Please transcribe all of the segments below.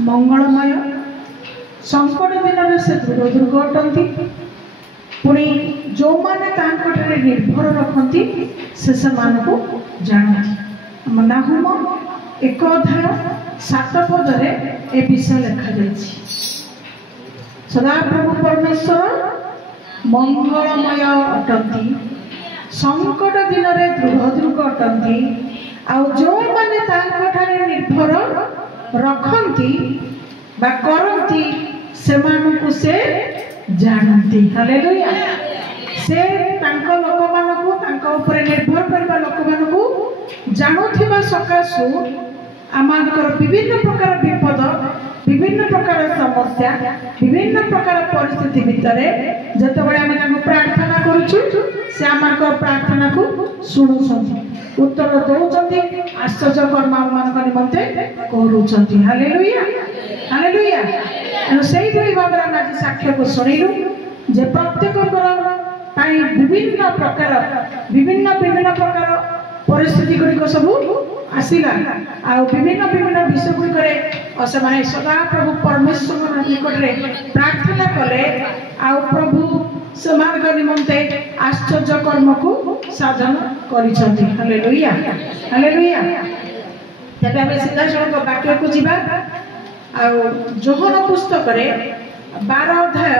मंगलमय संकट दिन से दुर्ग अटंती पुणी जो मैंने निर्भर रखती से जानती नाहुम 1 अध्याय 7 पदरे ए विषय लिखा जाइए। सदा प्रभु परमेश्वर मंगलमय अटंती संकट दिन में दुर्ग अटंती आउ जो मैंने निर्भर रखती बा करती से जानती। हालेलुया। से तांको लोक मानकु तांको ऊपर निर्भर करबा लोक मानकु जानुथिबा सकाशु आमानकर विभिन्न प्रकार विपद विभिन्न प्रकार समस्या विभिन्न प्रकार परिस्थिति भितरे जतबेले आमे तांको प्रार्थना करूछु से आमानकर प्रार्थना को सुनुछंती उत्तर दउछंती आश्चर्य कर्म आमानकर निमंते करूछंती। Hallelujah hallelujah. से भाव में आज साक्ष्य को शुणिलु जे प्रत्येक विभिन्न प्रकार परिस्थिति गुड़िक सब आसला आ विभिन्न विषय गुड़िक से सदा प्रभु परमेश्वर निकट में प्रार्थना कले आ प्रभु से निमंते आश्चर्य कर्म को साधन करिसेंती। Hallelujah hallelujah. तबे आमे सीधा सड़क वाक्य को जीवा जोहन पुस्तक 12 अध्याय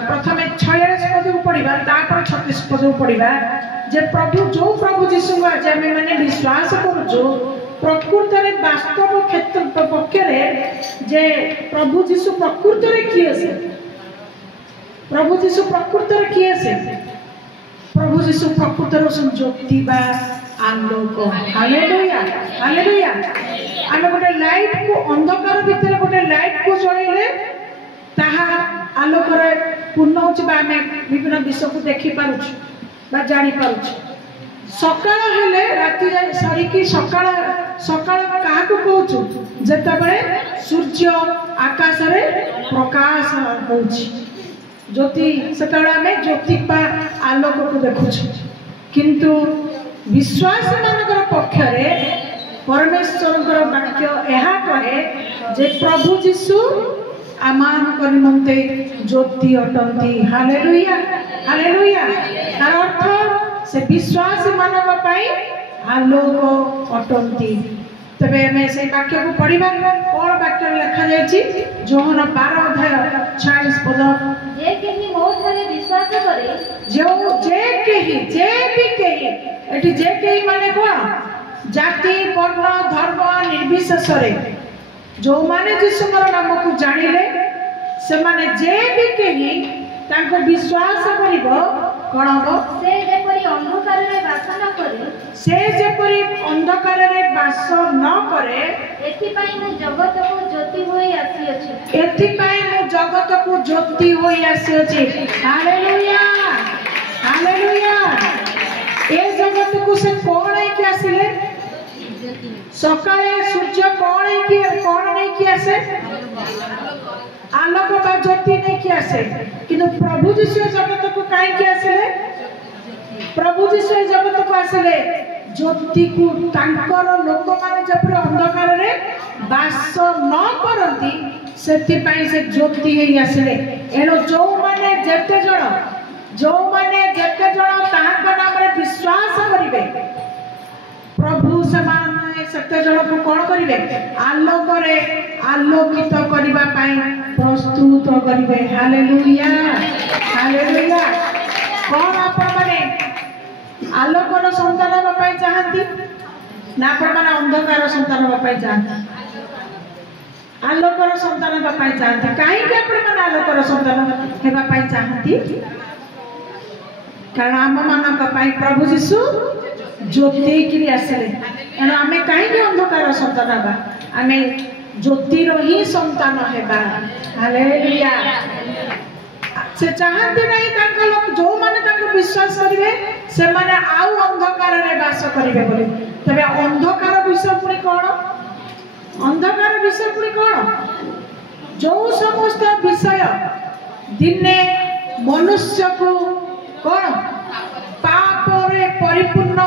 प्रथम 46 पद को पढ़ा तापर 36 पद को पढ़ा जे प्रभु जीशु को आज आम मैंने विश्वास करुचु प्रकृत में वास्तव क्षेत्र पक्ष जे प्रभु जीशु प्रकृत में किए से प्रभु जीशु प्रकृत में किए से प्रभु जीशु प्रकृत ज्योति बा आलोक। Hallelujah hallelujah. आम गोटे लाइट को अंधकार भितर गोटे लाइट को जलैले ताहा आलोक पूर्ण होमें विभिन्न विषय को देखी पार्छ जानी पार्छ। सकाळ हेले राति सरिकी सकाळ सकाळ क्या कहूँ जितेबले सूर्य आकाश रे प्रकाश हो ज्योति से ज्योति बा आलोक को देखुछ किंतु विश्वास मानकर पक्षरे परमेश्वर वाक्य यह कहे जे प्रभु जीशु आमान निमंते ज्योति अटंती। Hallelujah hallelujah. तार अर्थ से विश्वास मानव पाई आलोक अटंती। तबे हमें से वाक्य को पढ़िबा कौन वाक्य लिखा जायछि जोहन 12 अध्याय 46 पद जे केहि मोर थारे विश्वास करे जो जे भी केहि एठी जे केहि माने कोन जाति वर्ण धर्म निर्विशेष रे जो माने यीशुर नाम को जानिले से माने जे भी केहि तांको विश्वास करिवो कोन हो से जेपरि अंधकार रे वास न करे से जेपरि अंधकार रे वास न करे एथि पई मु जगत को ज्योति होई आसी अछि एथि पई मु जगत को ज्योति होई आसी अछि। Hallelujah hallelujah. ए जगत को से कौन है कि आसिले सकाळे सूर्य कौन है कि कौन नहीं कि आसे आलोक बा ज्योति नहीं कि आसे किंतु प्रभु जीशु जगत को काहे कि आसिले प्रभु जीशु जगत को आसिले ज्योति को तांकर लोक माने जब अंधकार रे वास न करंती सेति पई से ज्योति हे आसिले एनो जो माने जेते जण तांको नाम रे विश्वास करिवे प्रभु समान सत्य जन को कौन करिवे आलोक रे आलोकित करबा पाई प्रस्तुत करिवे। Hallelujah hallelujah. कौन आपण माने आलोकर संतान हेबा पाई चाहंती ना आपण माने अंधकार संतान हेबा पाई चाहंती आलोकर संतान हेबा पाई चाहंती काहे कि आपण माने आलोकर संतान हेबा पाई चाहंती कारण आम मानक पाई प्रभु जीशु ज्योति की आसले एणु आम कहीं अंधकार संतान हवा आम ज्योतिर ही संतान हेबा। हालेलुया। से चाहती नहीं लोक जो माने विश्वास करेंगे से माने आउ अंधकार रे वास करेंगे बोले तबे अंधकार विषय पुणी कौन अंधकार विषय पुणी कौन जो समस्त विषय दिने मनुष्य को कौन पाप रे परिपूर्ण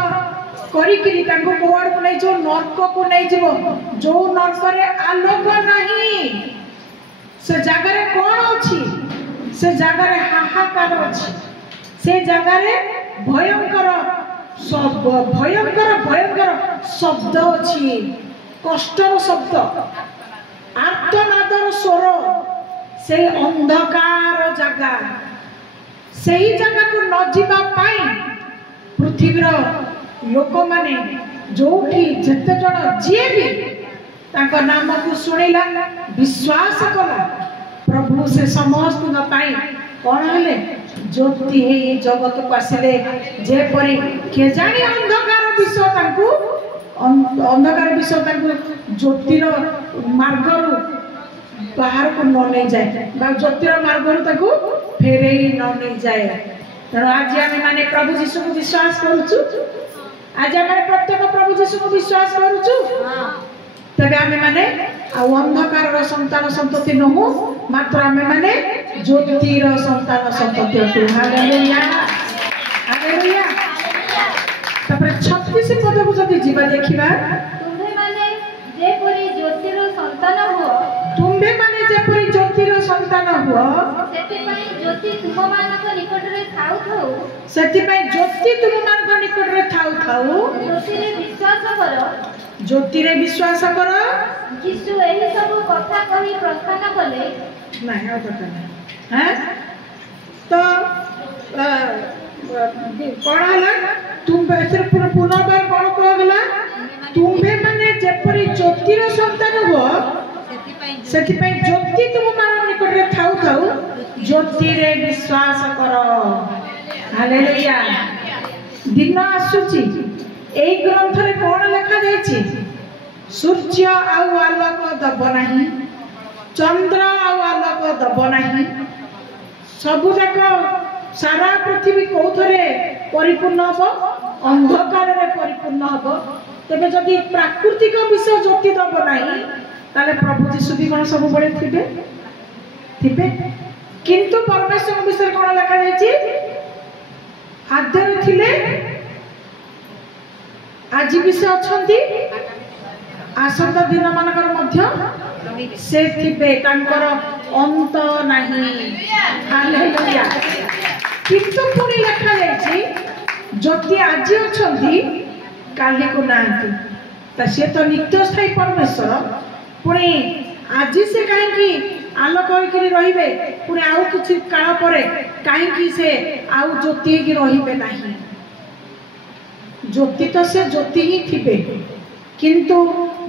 करिकिरी तांको कोवाड को नै जो नरक को नै जीवो जो नरक रे आलोक से जगार हाहाकार अच्छी से जगार भयंकर भयंकर भयंकर शब्द अच्छी कष्टर शब्द आर्तनादर स्वर से अंधकार जगह से ही जगह को न जीवा पाई पृथ्वीर लोक माने जो कि जिते जन जी भी तांको नाम को सुनिला विश्वास कला प्रभु से समस्त कौन हेले ज्योति हे जगत को आसिले जेपरी के जानी अंधकार विषय तांको अंधकार विषय तांको ज्योतिर मार्गरु बाहर को न नहीं जाए ज्योतिर मार्गरु तांको फेरे न नहीं जाए तेणु आज आम माने प्रभु जीशु को विश्वास करूचु आज आम प्रत्येक प्रभु जीशु को विश्वास करूचु तबे आम माने अंधकार संतान संतति नहु मात्र आम माने ज्योतिर संतान संतति अटु हालेलुया हालेलुया तपर 36 पद को जदि जीवा देखिबा तुम्हे माने जेपरि ज्योतिर संतान हो तुम्हे माने जेपरि ज्योतिर संतान हो सेति पई ज्योति तुम मानक निकट रे थाउ थाउ सेति पई ज्योति तुम मानक निकट रे थाउ थाउ ज्योति रे विश्वास कर यीशु एही सब कथा कहि प्रस्थान कले नहीं और कथा नहीं हैं तो कौन हला तुम ऐसे पुनर्बार कौन कह गला तुम्हे माने जेपरि ज्योतिर संतान हो सेति पई ज्योति तुम मान निकट रे थाउ थाउ ज्योति रे विश्वास कर हालेलुया दिन आसुची एई ग्रंथ रे कोन लिखा जायछि सूर्य आउ आलोक दब नाही चंद्र आउ आलोक दब नाही सबु जाक सारा पृथ्वी कोथरे परिपूर्ण हबो अंधकार रे परिपूर्ण हबो तबे जदि प्राकृतिक विषय ज्योति दब नाही ताले प्रभु जीशु भी कोन सब बळे थिबे थिबे किंतु परमेश्वर विषय कोन लिखा जायछि आद्य थिले आज भी से अछंती आसंता दिन मानकर मध्य से थिबे तांकर अंत नाही हालेलुया किंतु पुनी लिखा जायछि ज्योति आज अछंती काली को नांती ता से तो नित्य स्थायी परमेश्वर पुनी आज से काहे आलोक होइकरी रहिबे पुनी आउ किछि काल परे काहे से आउ ज्योति की रहिबे नाही ज्योति तो से ज्योति ही थिबे किंतु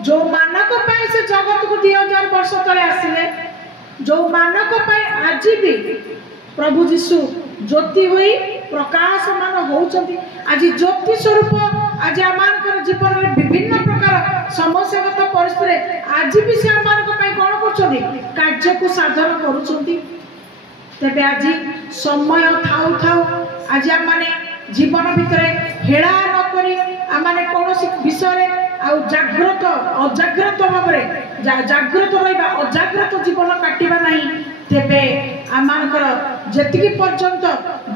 जो मानक पाए से जगत को 2000 वर्ष तले आसिले जो मानक पाए आज भी प्रभु जीशु ज्योति होई प्रकाशमान होउचंती आज ज्योति स्वरूप आज आमानकर जीवन में विभिन्न प्रकार समस्यागत परिस्थिति आज भी से आमानक पाए कोन करछोदी कार्य को साधन करूचंती तबे आज समय थाउ थाउ आज आमाने जीवन भितरे हेला न करी आमाने कोनोसी विषय आ जागृत अजागृत भाबरे जागृत रहिबा अजागृत जीवन काटिबा नाही तेबे आमानकर जतिकी पर्यंत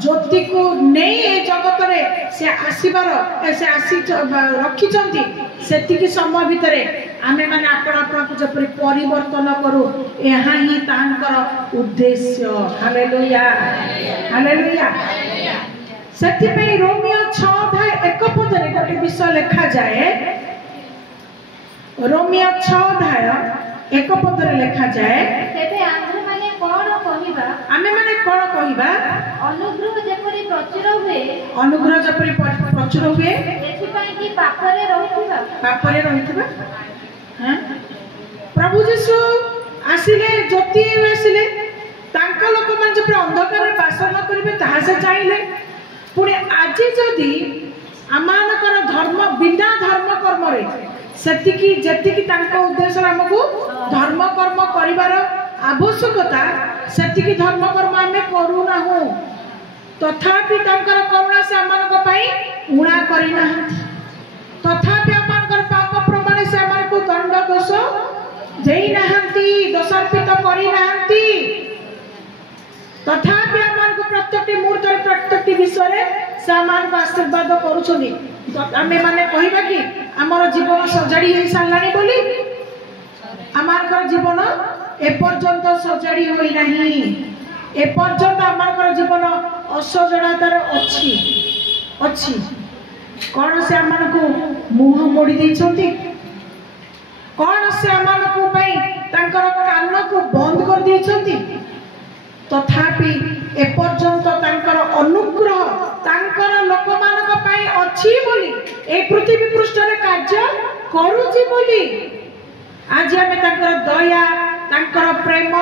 ज्योति को नहीं ए जगत रे से आसीबार से आसी रखिचंती सेतिकी समय भितरे आमे माने आपण आपण को जपरि परिवर्तन करू एहा ही तांकर उद्देश्य हालेलुया हालेलुया सेति पे रोमियो 6:1 पदरे गोटे विषय लिखा जाए रोमियो 6:1 पदरे लिखा जाए तेबे आम्हे माने कोन कहिबा आमे माने कोन कहिबा अनुग्रह जेपरि प्रचुर हुए एथि पई कि पापरे रहितबा हां प्रभु जीशु आसिले ज्योति आसिले तांका लोक मन जे अंधकार बास न करिवे ताहा से चाहिले पुणे आज जदि आमानकर धर्म बिना धर्म कर्म रे सेतिकी जेतिकी तांका उद्देश्य हमकु धर्म कर्म करिवार आवश्यकता सेतिकी धर्म कर्म आमे करू ना हो तथापि तांकर करुणा से आमानक पई उणा करि ना तथापि आमानकर पाप प्रमाण से आमानकु दंड दोष देई नाहंती दोषार्पित करि नाहंती तथापि आमानकु प्रत्येकटी मुहूर्त प्रत्येकटी विषय से आमान आशीर्वाद करूछनी आमे माने कहिबा कि हमर जीवन सजाड़ी हे सालानी बोली आमानकर जीवन ए पर्यंत सजाड़ी होई नाही एपर्यंत आमर जीवन असजड़तार अच्छी अच्छी कौन से आम को मुह मोड़ी देइछंती कौन से आम को कान को बंद कर देइछंती तथापि एपर्यंत तांकर अनुग्रह तांकर लोक मानक पई अछि बोली ए पृथ्वी पृष्ठ रे कार्य करूची बोली आज आमे तांकर दया तांकर प्रेम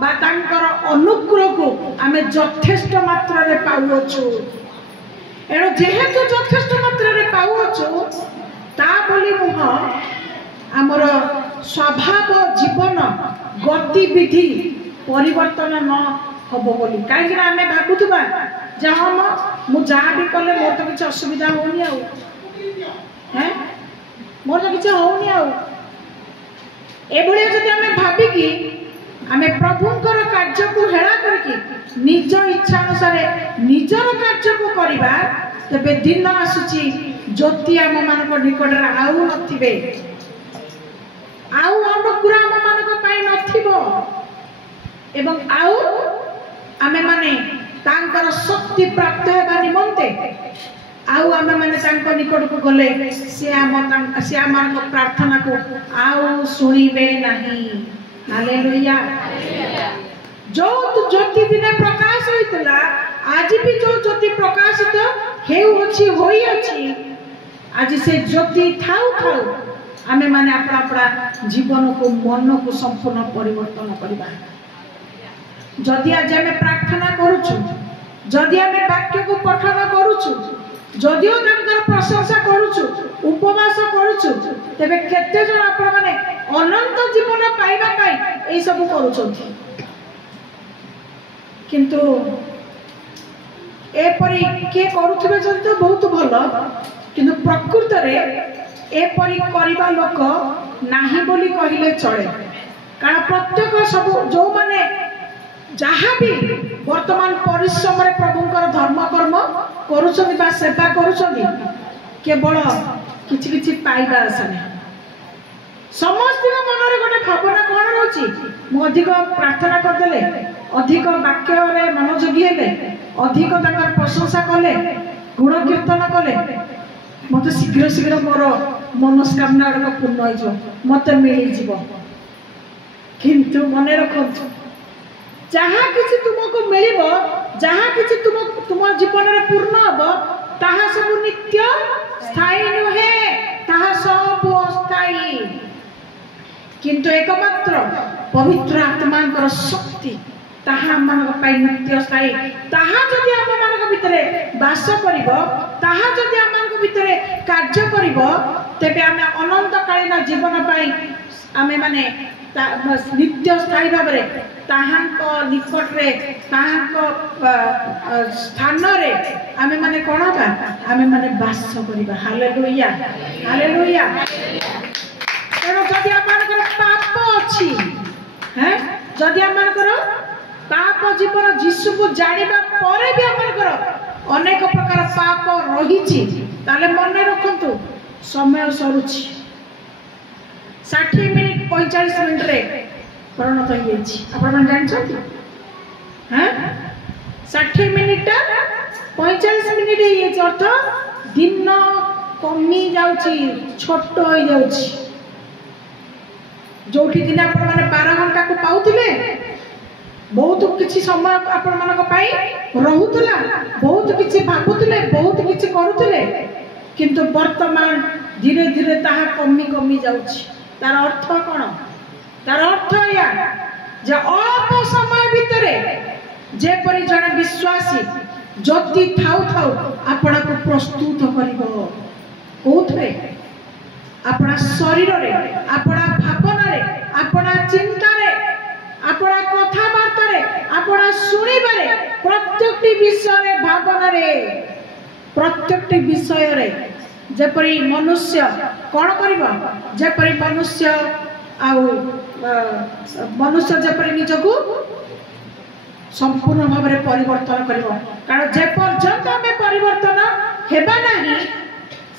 बा तांकर अनुग्रह को आमे यथेष्ट मात्रा रे पाउछु एणु जेहेतु यथेष्ट मात्रा रे पाउछु ता बोली मुह आमर स्वभाव जीवन गतिविधि परिवर्तन न हम बोली कहीं आम भावुवा जहाँ मु जहाँ भी कले मोर तो किसी असुविधा होनी है मोर तो किसी होनी एभलिया जदि आम भाविकी आम प्रभुंकर कार्य को हेला करके निज इच्छा अनुसार निजर कार्य को करवा तेबे दिन आसुची ज्योति आम मान निकट आउ नथिबे आउ अनुग्रह आम मान पाई नथिबो एवं आउ आमे माने तांकर शक्ति प्राप्त हेबा निमंते आउ आमे माने तांको निकट को गले से आम प्रार्थना को आउ सुनिबे नहीं हालेलुया जो ज्योति दिने प्रकाश होइतला आज भी जो ज्योति प्रकाशित हेउ अछि होई अछि आज से ज्योति थाउ थाउ आमे माने अपना अपना जीवन को मन को संपूर्ण परिवर्तन करबा जदि आज आम प्रार्थना करुचु जदि आम वाक्य को पठन करुचु जदिओ तांकर प्रशंसा करुचु उपवास करुचु तेबे केते जण आपण माने अनंत जीवन पाइबा पाई एई सब करूछथि किंतु एपरि के करूथिबे जदि तो बहुत भलो किंतु प्रकृत रे एपरि करिबा लोक नाही बोली कहिले चले कारण प्रत्येक सब जो माने जहाँ भी वर्तमान परिश्रम रे प्रभुंकर धर्म कर्म करुछथि बा सेवा करुछथि केवल किछि किछि पाइबा आशा नहीं समस्त मन रे गोटे भावना कौन रोची मु अधिक प्रार्थना करदेले अधिक वाक्य रे मनोयोगी हेले अधिक तांकर प्रशंसा कले गुण कीर्तन कले मत शीघ्र शीघ्र मोर मनस्कामना गुड़ाक पूर्ण हो मत मिल जीव किंतु मन रखु जहाँ किसी तुमको मिलिबो जहाँ किसी तुम जीवन रे पूर्ण हबो ताहा सब नित्य स्थायी नुहे ताहा सब अस्थायी किंतु एकमात्र पवित्र आत्मांकर शक्ति ताहा मानक पाई नित्य स्थायी ताहा जदि आम मानक भितरे वास करिबो ताहा जदि आम मानक भितरे कार्य करिबो तेबे आमे अनंत कालीन जीवन पाई आमे माने नित्य स्थायी भाव में ताहांक निकट रे ताहांक स्थान रे आमे माने कोन बा आमे माने वास करिबा हालेलुया हालेलुया तेणु जदि आमर पाप अच्छी हैं जदि आमर पाप जीवन जीशु को जानिबा परे भी आमर अनेक प्रकार पाप रही ताले मन रखंतु समय सरुची 60 मिनिट 45 मिनिट रे परिणत हो हाँ 60 मिनिट 45 मिनिट अर्थ दिन कमी जाउची छोट हो जाउची जोठी दिन आपण माने 12 घंटा को पाउथिले बहुत किछि समय आपण मानक पाई रहुतला बहुत किछि भाबुथिले बहुत किछि करूथिले किंतु वर्तमान धीरे धीरे ताहा कमी कमी जाउची तार अर्थ कौन तार अर्थ या जे अल्प समय भितरे जेपरि जने विश्वासी ज्योति थाउ थाउ आपना को प्रस्तुत करिवो कोथरे आपना शरीर रे आपना भावना रे आपना चिंता रे आपना कथा बार्ता रे आपना सुनिबा रे प्रत्येकटी विषय रे भावना रे प्रत्येकटी विषय रे जेपरि मनुष्य कौन करिबो जेपरि मनुष्य आउ मनुष्य जेपरि निजको संपूर्ण भाव में परिवर्तन करिबो कारण जे पर्यंत हमें परिवर्तन हेबा नहीं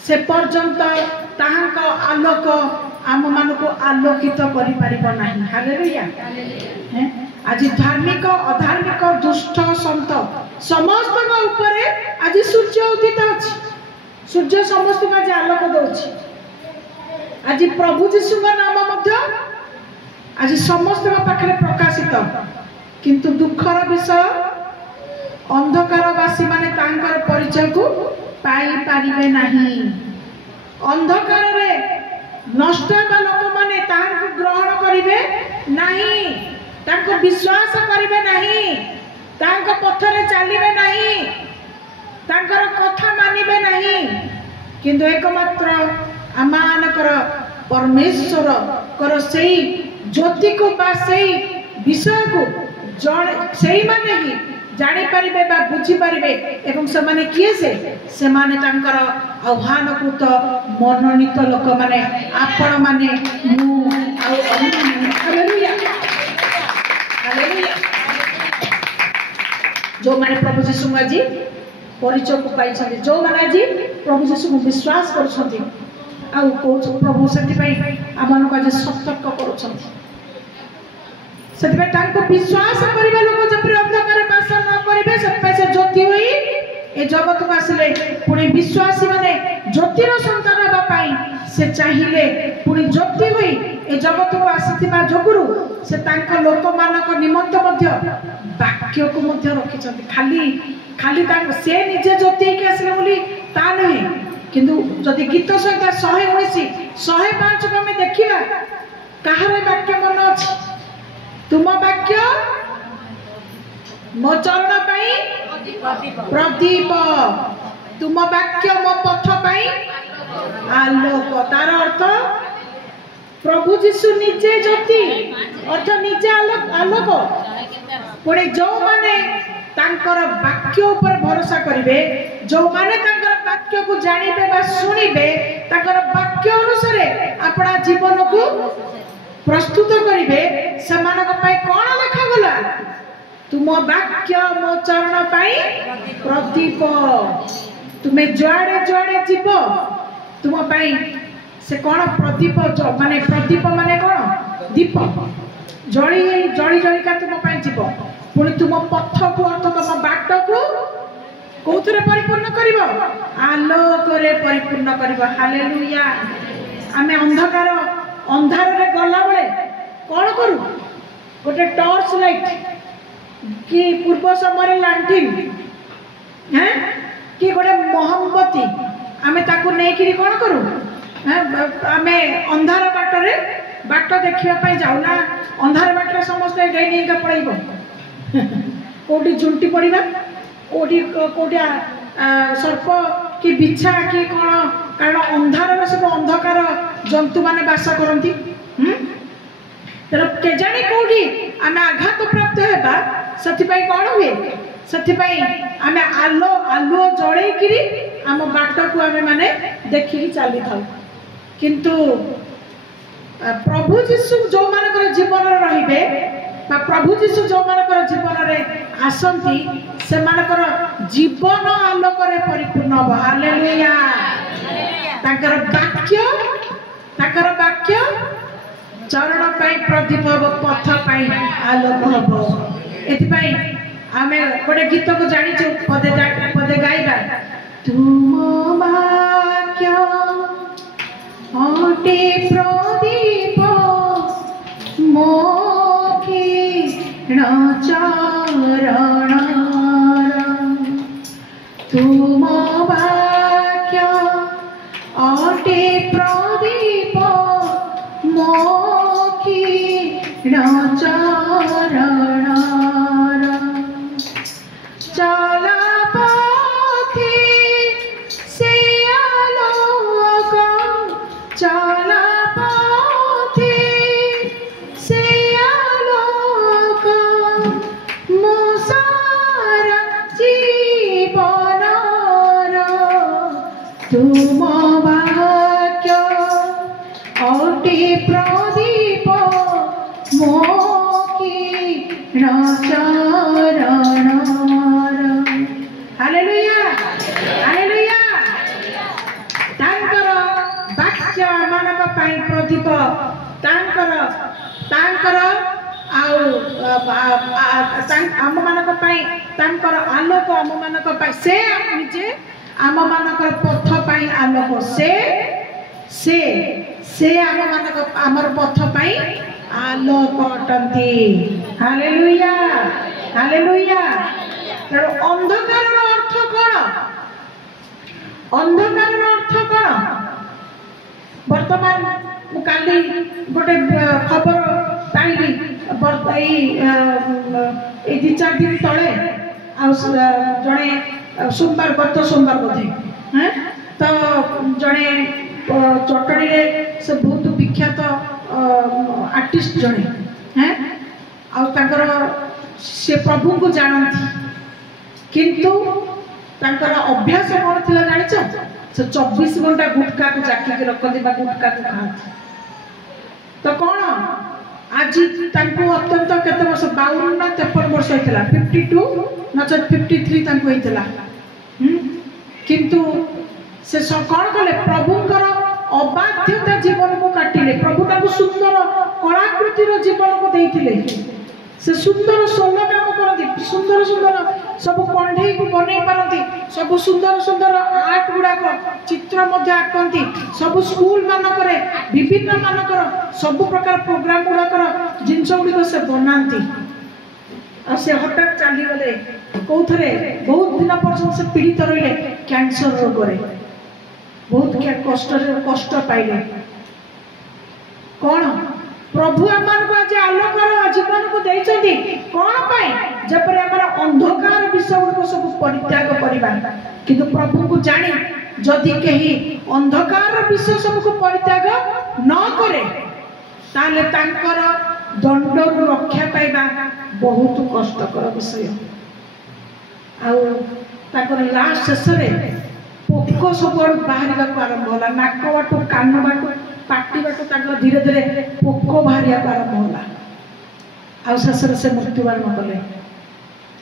से पर्यंत ताहांक आलोक आम मान को आलोकित करि परिबो नहीं हालेलुया हैं आज धार्मिक अधार्मिक दुष्ट संत समस्त ऊपर आज सूर्य उदित अच्छी सूर्य समस्त को आज आलोक दौची आज प्रभु जीशु नाम आज समस्त पाखे प्रकाशित किंतु दुखर विषय अंधकारवासी माने तांकर परिचय को पाई पारिबे नहीं अंधकार रे नष्ट बा लोक माने तांको ग्रहण करिवे नहीं तांको विश्वास करिवे नहीं तांको पथरे चलिबे नहीं तांकर कथा मानिबे नहीं किंतु एकमात्र आमानकर परमेश्वर कर सेई ज्योति को बा सेई विषय को जण सेई माने ही जानी पारिबे बा बुझी पारिबे एवं समाने किए से माने तांकर आह्वान को तो मनोनीत लोक माने आपण माने मु आ हालेलुया हालेलुया जो माने प्रभु यीशु जी परिचय को पाई छथि जो माने जी प्रभु यीशु को विश्वास कर छथि आ को प्रभु सेति पई आमन को जे सतर्क करू छथि सेति पई तांको विश्वास करिबा लोक जे अंधकार बास न करिबे से से ज्योति होई ए जगत को आसले पुणी विश्वासी माने ज्योतिर संतान हेबा पई से चाहिए पुणी ज्योति होई ए जगत को आसीथिबा जोगुरु से तांका लोक मानक निमंत मध्य वाक्य को मध्य रखि छथि खाली खाली तांक से निजे ज्योति के आसले बोली ता नहीं किंतु जदि गीत संख्या 119 105 को हमें देखिबा कहार वाक्य मन अछि तुम वाक्य मो चरण पाई प्रदीप तुम वाक्य मो पथ पाई आलोक तार अर्थ प्रभु जीशु निजे ज्योति अर्थ निजे आलोक पुणे जो माने तांकर वाक्य ऊपर भरोसा करिवे जो माने तांकर वाक्य को जानिबे बा सुनिबे तांकर वाक्य अनुसार अपना जीवन को प्रस्तुत करिवे समानक पई कोन लेखा गला तुम वाक्य मो चरण पाई प्रदीप तुमे जुआड़े जुआड़े जीव तुम पाई से कौन प्रदीप माने प्रदीप माने कौन दीप जली जली जलिका तुम पाई जीव पुणी तुम पथ को अर्थ तुम बाट को कौथरे परिपूर्ण करिवो आलोक रे परिपूर्ण करिवो हालेलुया आमे अंधकार अंधार रे गला बेले कौन करू गोटे टॉर्च लाइट कि पूर्व समय लांटिन हैं कि गोटे मोहम्बती आमे ताकू नै कि कोन करू आमे अंधार बाटरे बाट देखिबा पई जाउना अंधार बाटरे समस्त गई नै का पड़ैबो कोठी झुंटी पड़िबा कोठी कोठी सर्प कि बिछा कि कोन कारण अंधार रे सब अंधकार जंतु माने वास करंती तर के जानी कोठी आमे आघात प्राप्त हेबा सथि पई कोन हुए सथि पई आमे आलो आलो जळे किरी आम बाट को आमे माने देखि चली थाउ किंतु प्रभु जीशु जो मानकर जीवन रहिबे बा प्रभु जीशु जो मानकर जीवन रे आसंती से मानकर जीवन आलोक रे परिपूर्ण हो हालेलुया ताकर वाक्य चरण पाई प्रदीप हो पथ पाई आलोक हो एथि पाई आमे गोटे गीत को जानी छु पदे गाइबा तुम वाक्य ओटे प्रदीप मोखे न चरण तुम वाक्य ओटे प्रदीप मोखे न चरण चला पथे से आलोक चला पथे से आलोक मो सारा जीवन तुम वाक्य ओटे प्रदीप मोखे न चरण हालेलुया हालेलुया तांकर वाक्य मानक पाई प्रदीप तांकर आउ आम मानक पाई तांकर आलोक आम मानक पाई से निजे आम मानक पथ पाई आलोक से से आम मानक आमर पथ पाई आलोक अटंती हालेलुया हालेलुया। तेणु अंधकार अर्थ कौन अंधकार अर्थ कौन बर्तमान काली गोटे खबर पाइली दी चार दिन तले जड़े सोमवार गत सोमवार बोधे हाँ तो जड़े चटणी से बहुत विख्यात आर्टिस्ट जड़े हाँ आर से प्रभु को जानती किंतु तांकर अभ्यास कौन थी जान से 24 घंटा गुटखा को चाकी रखती गुटखा को खाती तो कौन आज अत्यंत केत वर्ष 52 ना 53 वर्ष होता 52 नचेत 53 होता किंतु से कौन कले प्रभुंकर अबाध्यता जीवन को काटिले प्रभु ताको सुंदर कलाकृतिर जीवन को देइथिले से सुंदर सोल काम करती सुंदर सुंदर सब कंढे को बनै पारती सब सुंदर सुंदर आर्ट गुड़ाक चित्र मध्य आंकती सब स्कूल मानकर विभिन्न मानकर सब प्रकार प्रोग्राम गुड़ाकर जिनस गुड़िक से बनाती से हठात चलीगले कौथे बहुत दिन पर्यटन से पीड़ित रही कैंसर रोग बहुत कष्ट पाइले कौन प्रभु आम आज आलोकर जीवन को देती कौन पाई जपरे आम अंधकार विषय गुड़िक सब परित्याग करवा किंतु प्रभु को जानी जदि कहीं अंधकार विषय सब को परित्याग न करे ताले तांकर दंड रक्षा पाइबा बहुत कष्टकर विषय आर लास्ट शेष पोक सब बाहर आरंभ होला नाक बाटू कान बाटू पाटी बाटू धीरे धीरे पोक बाहर आरंभ होला शेष से मृत्युवरण कले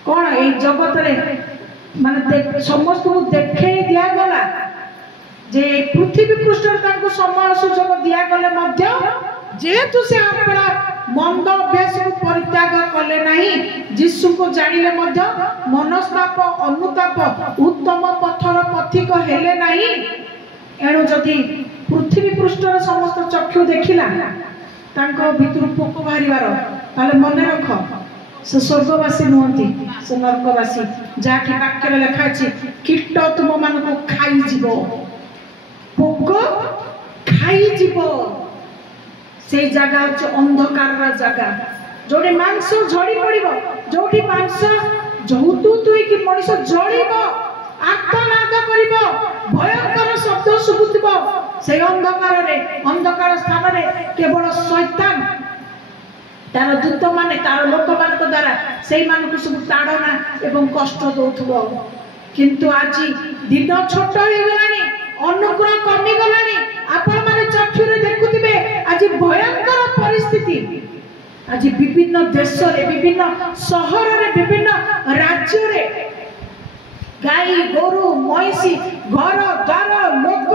कौन ये जगत माने समस्त को देखे दिगला जे पृथ्वी पृष्ठ समय सुजोग दिगले जेहेतु से अपना मंद अभ्यास को परित्याग कले नहीं जीशु को जानिले मनस्ताप अनुताप उत्तम पथर पथिक हेले नहीं एणु जदि पृथ्वी पृष्ठर समस्त चक्षु देखिला भितर पोक बाहर मन रख से स्वर्गवासी नुहति से नरकवासी जहाँकि वाक्य लिखा कीट तुम मान खाई पोक खाई से जगह हूँ अंधकार जगह जो मांस झड़ी पड़ो जो मांस जौतु तुई मनीष जड़ आर्तनाद कर भयंकर शब्द शुभुव से अंधकार स्थान में केवल शैतान तार दूत माने तार लोक मान द्वारा से सब ताड़ना एवं कष्ट दौथुव किंतु आज दिन छोट हो गलानी अनुग्रह कमी गलानी आपण माने चक्षुरे देखुथिबे आज भयंकर परिस्थिति आज विभिन्न देश रे विभिन्न शहर रे विभिन्न राज्य रे गाई गोरु महिषी घर द्वार लोक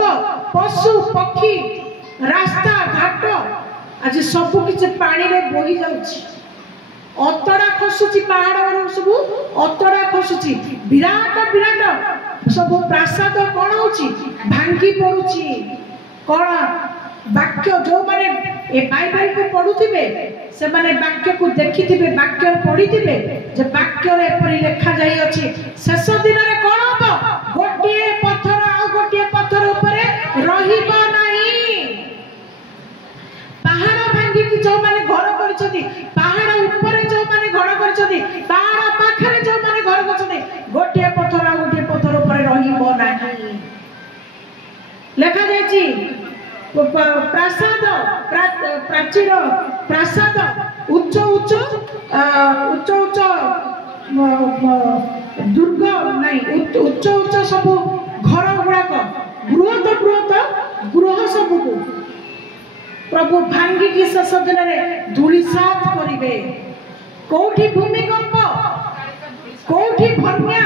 पशु पक्षी रास्ता घाट आज सब किसी पानी रे बोही जाउछि अतड़ा खसुची पहाड़ सब अतड़ा खसुची विराट विराट सब प्रासाद कौन होची भांगी पड़ुची कौन वाक्य जो माने ए बाइबल को पढ़ुथिबे से माने वाक्य को देखिथिबे वाक्य पढ़िथिबे जे वाक्य रे परि लिखा जाई अछि शेष दिन रे कोन हो गोटिए पत्थर आ गोटिए पत्थर ऊपर रहिबा नाही पहाड़ भांगी कि जो माने घर करछथि पहाड़ ऊपर जो माने घर करछथि पहाड़ पाखरे जो माने घर करछथि गोटिए पत्थर आ गोटिए पत्थर ऊपर रहिबो नाही लिखा जायछि प्रासाद प्राचीर प्रासाद उच्च उच्च उच्च उच्च दुर्ग नहीं उच्च उच्च सब घर गुड़ाक बृहत बृहत गृह सब को प्रभु भांगी की शेष दिन में धूलिसात करिवे कोठी भूमिकंप कोठी बन्या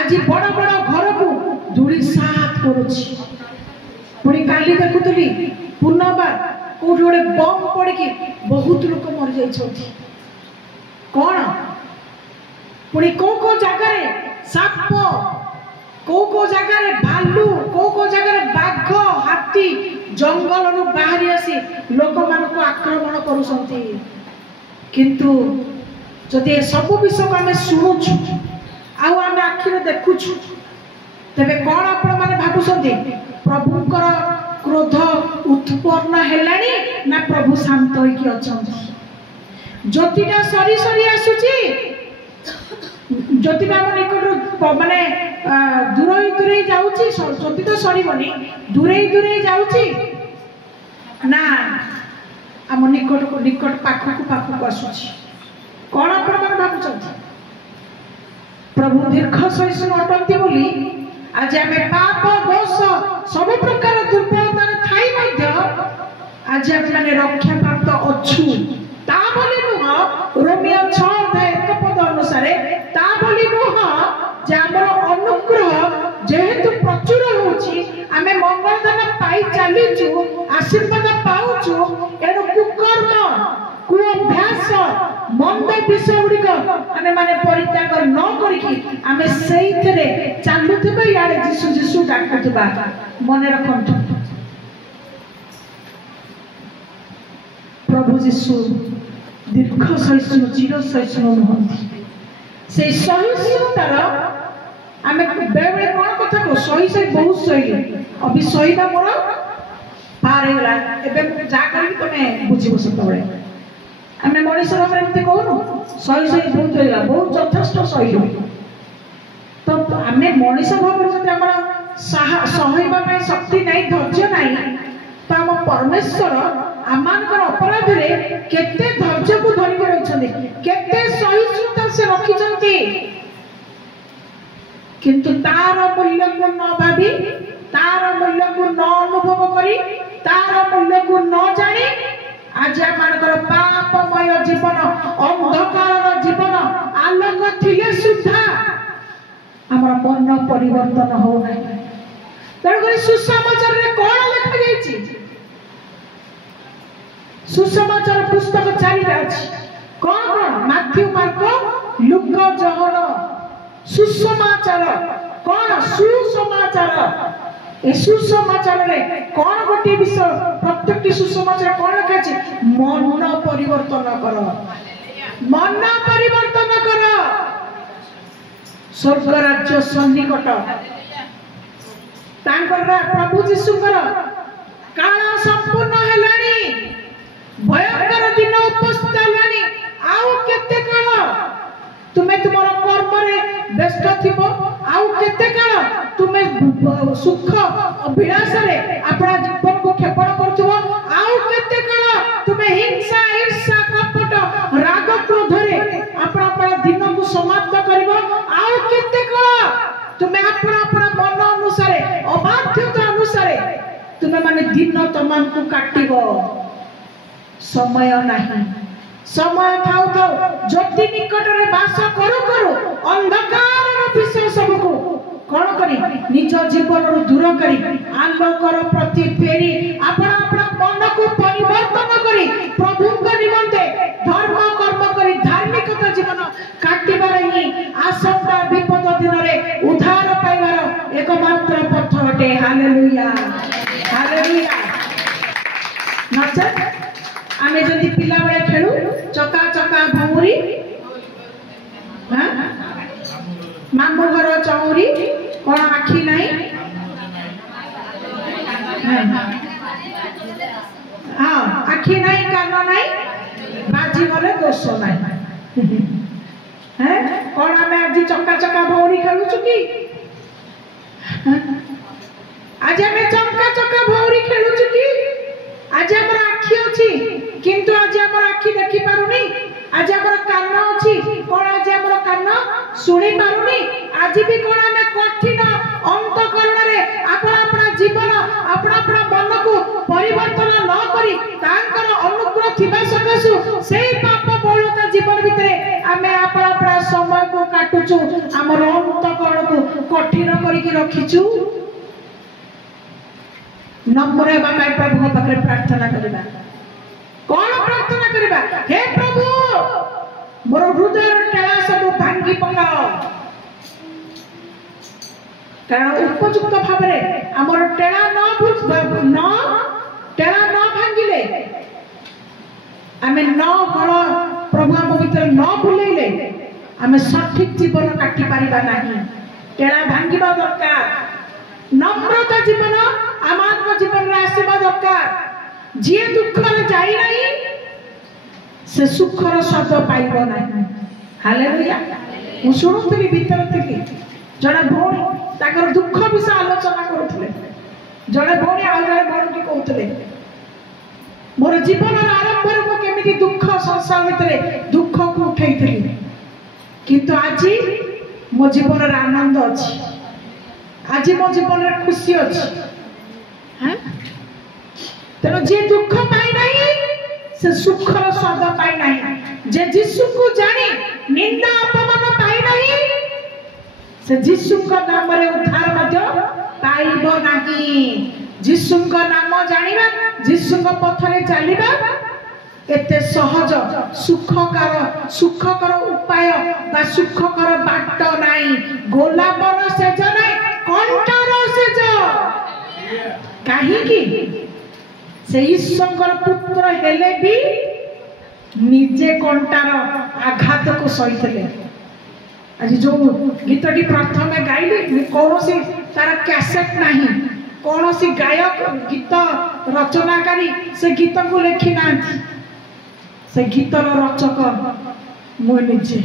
आज बड़ बड़ घर को धूलिसात करुछि पुणी काली देखुली पुनर्बार कौट गोटे बम पड़ी बहुत लोक मरी जा कौन पुणी को जगह साप को जगह भालू को जगह बाघ हाथी जंगल बाहरी आसी लोक मान को आक्रमण करुछंती किंतु जदि सब विषय को आम शुणुछु आम आखिर देखुछु तेबे कौन आपण माने भाबुछंती प्रभुकर क्रोध उत्पन्न हेलानी ना प्रभु शांत होइकी अछंती ज्योतिटा सरी सरी आसुची ज्योतिटा हम निकट माने दूरे जाउची ज्योति तो सरीबनी दूरे जाउची ना हम निकट पाखक आसुची कौन आपण माने भाबुछंती प्रभु दीर्घ सहिष्णु अटंती बोली आज आम पाप दोष सब प्रकार दुर्बलता थाई मध्य आज आम माने रक्षा प्राप्त अच्छु ता बोली नुह रोमियो 6:1 पद अनुसार ता बोली नुह जे हमर अनुग्रह जेहेतु प्रचुर होची आमे मंगल धन पाई चलीचु आशीर्वाद पाउचु एनु कुकर्म कुअभ्यास मंद विषय गुड़िक आमे माने परित्याग न करिकी आमे सेइथरे चालुथिबा याडे जिसु जिसु डाकुथिबा मन रखंतु प्रभु जिसु दीर्घ सहिष्णु चिर सहिष्णु नुहंती से सहिष्णुतार आमे बेबे कोन कथा को सही बहुत सही अभी सहीदा मोर पार हेला एबे जा करी तमे बुझिबो सतबळे आमे मनीष भाव एमती कहूनु सही बहुत होगा बहुत यथेष्ट सही तो आम मनीष भाव सहवा शक्ति नहीं धैर्य नहीं तो आम परमेश्वर आम अपराध में केते धैर्य को धरिक रही केते सहिष्णुता से रखी किंतु तार मूल्य को न भावी तार मूल्य को न अनुभव करी तार मूल्य को न जानी आज आमर पापमय जीवन अंधकार जीवन आलोक थिले सुधा आमर मन परिवर्तन हो नहीं तेणुक सुसमाचार रे कौन लिखा जाइछि सुसमाचार पुस्तक 4टा अछि कौन कौन माथ्यू मार्क लुक जहन सुसमाचार कौन सुसमाचार ए सुसमाचार रे कौन गोटे विषय प्रत्येक सुसमाचार कौन लिखा अछि मन परिवर्तन कर मन परिवर्तन कर स्वर्ग राज्य सन्निकट तांकर प्रभु जीशुकर काल संपूर्ण हेलानी भयंकर दिन उपस्थित हेलानी आउ केते काल तुमे तुमर कर्म रे व्यस्त थिबो आउ केते काल तुमे सुख अभिलाष रे अपना जीवन को खेपण करथबो आउ केते काल तुमे हिंसा ईर्ष्या कपट राग क्रोध रे अपना अपना दिन को समाप्त करबो आउ केते काल तुमे अपना अपना मन अनुसार अबाध्यता अनुसार तुमे माने दिन तमान को काटिबो समय नहीं समय थाउ थाउ ज्योति निकट रे वास करू करू अंधकार विषय सब को कौन करी निज जीवन रु दूर करी आलोकर प्रति फेरी अपना अपना मन को परिवर्तन करी प्रभु को निमंते धर्म कर्म करी धार्मिकता जीवन काटिबार ही आसंता विपद दिन रे उद्धार पाइबार एकमात्र पथ अटे हालेलुया हालेलुया नचत आमे जदि पिला बेले खेलु चका चका भौरी हां मामू घर चौरी कौन आखि नहीं हाँ आखि नहीं कान नहीं बाजी गले दोष नहीं हैं कौन आमे आज चका चका भौरी खेलु कि आज आमे चका चका भौरी खेलु कि आज हमर आखि अछि किंतु आज हमर आखि देखि पारुनी आज हमर कान अछि कोन आज हमर कान सुनी पारुनी आज भी कोन हमें कठिन अंतःकरण रे अपना अपना जीवन अपना अपना मन को परिवर्तन न करी तांकर अनुग्रह थिबा सकासु सेही पाप बहुलता जीवन भितरे हमें अपना अपना समय को काटुचु हमर अंतःकरण को कठिन करी के रखिचु नम्र बाबा प्रभु पाखरे प्रार्थना करबा कौन प्रार्थना करबा हे प्रभु मोर कारण उपयुक्त भाव आमर टेड़ा न भांगिले आमे न हल प्रभु आम भीतर न बुलेले आमे सठिक जीवन काटि पारिबा नाही। टेड़ा भांगिबा दरकार, नम्रता जीवन आम जीवन में आसवा दरकार। जी दुख में जाई नहीं से सुखर स्वाद पाइब नहीं। हालेलुया। मु शुणुली भीतर थी जड़े भौणी ताकर दुख विषय आलोचना करुले, जड़े भौणी आउ जड़े भौणी की कहते मोर जीवन आरंभ में केमिति दुख संसार भितर दुख को उठे किंतु आज मो जीवन आनंद अच्छी, आज मो जीवन खुशी अच्छी। तेणु जी दुख पाई नहीं से सुखर स्वाद पाई नहीं। जे जीशु को जानी निंदा अपमान पाई नहीं से जीशु का नाम रे उद्धार मध्य पाइबो नहीं। जीशु का नाम जानिबा, जीशु का पथरे चलिबा एते सहज सुखकर उपाय बा सुखकर बाट नहीं। गोलापर सेज नहीं, कंटार सेज। कहीं से ईश्वर पुत्र हेले भी निजे कंटार आघात को सही। आज जो गीतटी प्रथम गाइली कौन सी तार कैसेट नहीं, कौन सी गायक गीत रचनाकारी से गीत को लिखी ना, से गीतर रचक मु निजे,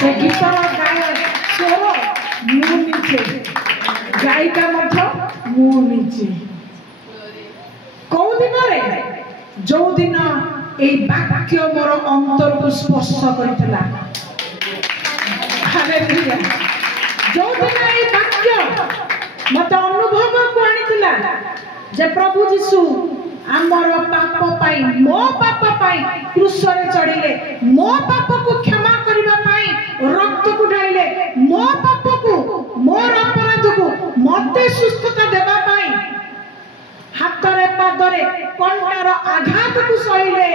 से गीतर गायक स्वर मु निजे, गायिका मध्य मु निजे। कौ दिन जो दिन ए वाक्य मोर अंतर को स्पर्श करथिला, हालेलुया। जो दिन ए वाक्य मत अनुभव को आनिथिला जे प्रभु यीशु आमर पाप पाई, मो पाप पाई क्रूस रे चढ़िले, मो पाप को क्षमा करबा पाई रक्त को ढालिले, मो पाप को मोर अपराध को मते सुस्थता देबा पाई हाथरे पादरे कंटार आघात को सहिले,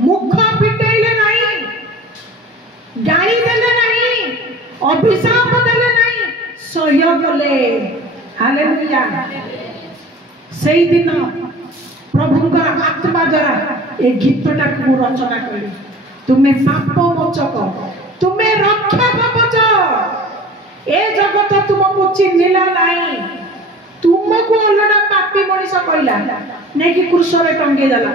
मुख फिटेले नहीं, गाली देले नहीं, अभिशाप देले नहीं, सह्य कले। हालेलुया। सेई दिन प्रभुंकर आत्मा द्वारा ए गीतटा को रचना करी। तुम्हें पाप मोचक, तुम्हें रक्षा कवच, ए जगत तुमको चिन्हिला नहीं, तुमको अलड़ा पापी मनीष कहला नहीं कि क्रूस रे टंगे देला।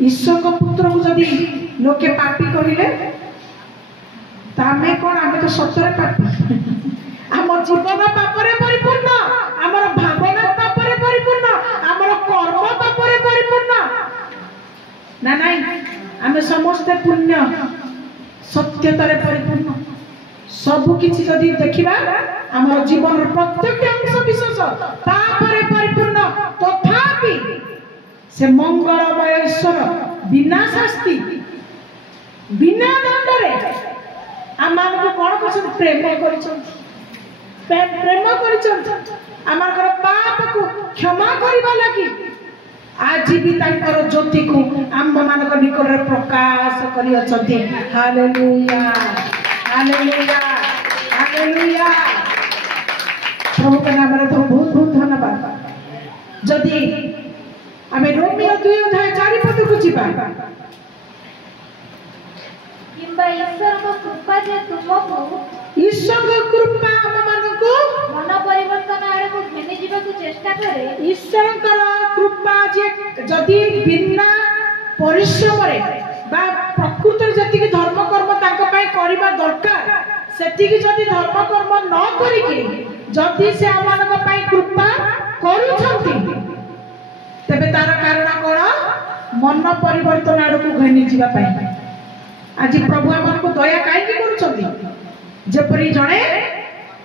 ईश्वर को पुत्र को जदि लोके पापी कहले तामे कोन, आमे तो सतरे पापी। आम जीवन पापरे परिपूर्ण, आमर भावना पापरे परिपूर्ण, आमर कर्म पापरे परिपूर्ण ना नहीं। आमे समस्त पुण्य सत्यतारे परिपूर्ण। सबु किछि जदि देखिबा आमर जीवन प्रत्येक अंश विशेष तापरे परिपूर्ण, तथापि से मंगलमय ईश्वर बिना शास्ति बिना दंडरे आम को कौन कर प्रेम कर पाप को क्षमा करने लगी आज भी तांकर ज्योति को आम मान निकट प्रकाश कर। Hallelujah, hallelujah, hallelujah. प्रभु के नाम रे तो बहुत बहुत धन्यवाद। जदि आमे रोमियो 2:4 को जीवा किंबा ईश्वर को कृपा जे तुमको, ईश्वर को कृपा हम मान को मन परिवर्तन आड़े को घेनी जीवा को चेष्टा करे। ईश्वर कृपा जे जदि बिना परिश्रम रे बा प्रकृति जति धर्म कर्म तांको पय करबा दरकार, सेति की जदि धर्म कर्म न करिके जदि से आमानक पय कृपा करूछंती तेबे तार कारण कोन, मन परिवर्तन आड़ को घेनी जीवा पय। आज प्रभु आम को दया कहीं करुँच जेपरी जड़े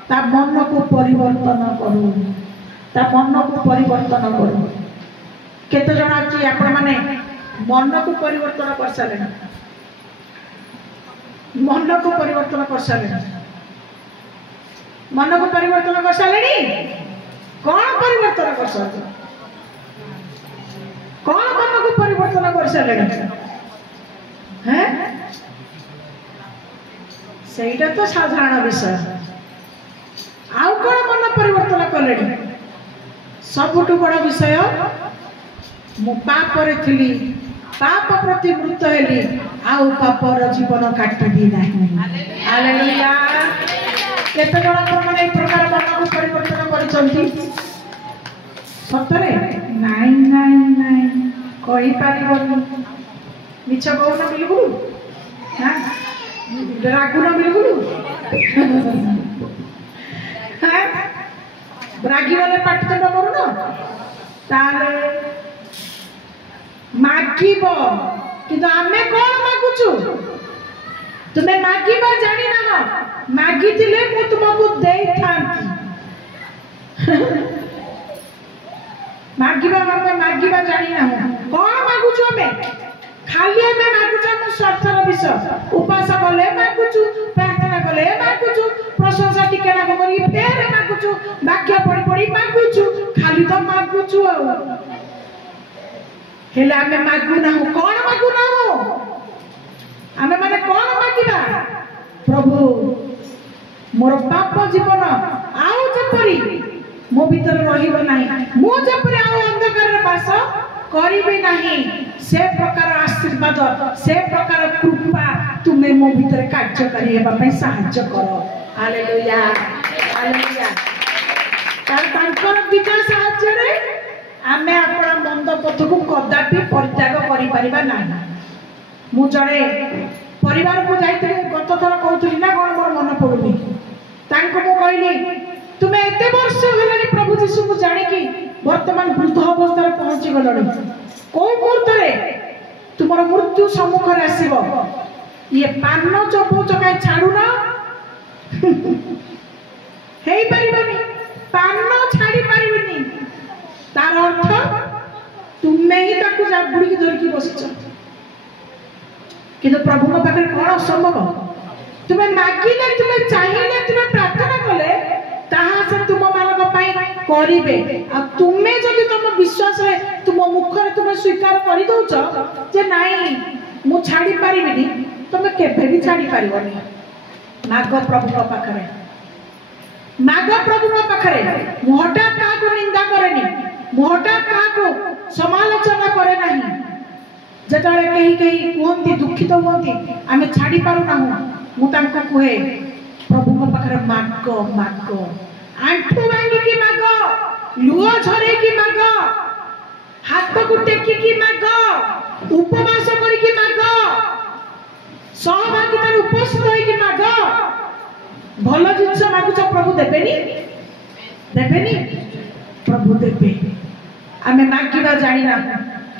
ता मन को परिवर्तन करू, ता मन को परिवर्तन करू। केते जण अछि आपण माने मन को परिवर्तन कर सारे, मन को परिवर्तन कर सारे, मन को परिवर्तन कर सारे। कौन परिवर्तन कर सारे, कौन मन को परिवर्तन कर सारे हैं? सेटा तो साधारण विषय। परिवर्तन कले सबुठ बड़ विषय मु पापरे थिली पाप प्रति मृत हेली आउ पापर जीवन काटबी नहीं हालेलुया केते जण माने ए प्रकार मन को परिवर्तन करिसंती सतरे नाइ नाइ नाइ कहि पारिबनी मिछ कहूना बिल्कुल हां रागुना बिल्कुल हां रागी वाले पाठचंड करूना ताले मागिबो किंतु आमे कोन मागुछु तुमे मागिबा जानि ना मागी थिले मु तुमको देई थांती मागिबा मागिबा जानि ना कोन मागुछु हमें खाली हमें मागुछु हम स्वार्थर विषय उपास कले मागुछु प्रार्थना कले मागुछु प्रशंसा टिकेना करी फेर मागुछु वाक्य पढ़ी पढ़ी मागुछु खाली तो मागुछु हेले आमे मागु ना कोन मागु ना आमे माने कोन मागिबा प्रभु मोर पाप जीवन आउ जेपरी मो भीतर रहिबो नाही मो जेपरी आउ अंधकार रे वास करिबे नाही से प्रकार आशीर्वाद से प्रकार कृपा तुमे मो भीतर कार्य करी हेबा पई सहाय्य करो हालेलुया हालेलुया तांकर विजय सहाय्य रे आमे आपण मंद पथ को कदापि परित्याग करि परिबा नाही मु जणे परिवार को जाइते गत थर कहउतली ना कोन मोर मन पडुनी तांको मु कहली तुमे एते वर्ष होलानी प्रभु यीशु को जानि कि वर्तमान वृद्ध अवस्था रे पहुंची गलणी को मुहूर्त रे तुमर मृत्यु सम्मुख रे आसीबो ये पान चपो चकाय छाडू ना हेई परिबनी पान छाडी परिबनी तार अर्थ तुमे ही ताकू जा बुड़ी की धरकी बसिछ किंतु प्रभु को पाखे कोन असंभव तुमे मागिले तुमे चाहिले तुमे प्रार्थना कले ताहा से तुम मानक पई करिवे आ तुमे जदि तुम विश्वास रे तुम मुख रे तुमे स्वीकार करि दउछ जे नाही मु छाडी परिबिनी तुमे केभे भी छाडी परिबनी माग प्रभु को पाखरे माग प्रभु को पाखरे मु हठात का को निंदा करेनी मु हठात का को समालोचना करे नाही जतले कहीं कहीं कहती दुखित होती आमे छाड़ी पारु ना मु तांको कहे प्रभु को पाखरे माग माग आंठू भांगी की माग लुह झरे की माग हाथ को टेकी की माग उपवास करी की माग सहभागिता उपस्थित होई की माग भलो जिंस मागुछ प्रभु देबेनी देबेनी प्रभु देबे आमे मागिबा जानि ना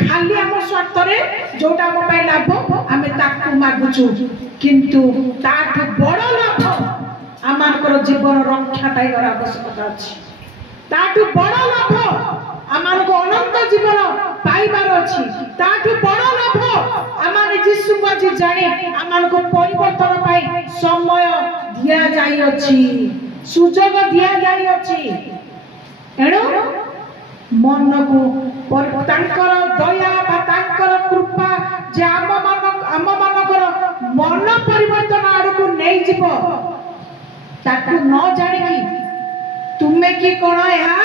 खाली आम स्वार्थ रे जोटा आम पाई लाभ आमे ताकू मागुछु किंतु ताठू बड़ लाभ आमानकर जीवन रक्षा पाइबार आवश्यकता अछि ताठू बड़ लाभ आमानको अनंत जीवन पाइबार अछि ताठू बड़ लाभ आमाने यीशु को जी जाने आमानको परिवर्तन पाई समय दिया जाई अछि सुजोग दिया जाई अछि एणो मन को तांकर दया बा तांकर कृपा जे आम मानकर मन परिवर्तन आड़ को नहीं जीव ताकू न जानि कि तुमे की कोन या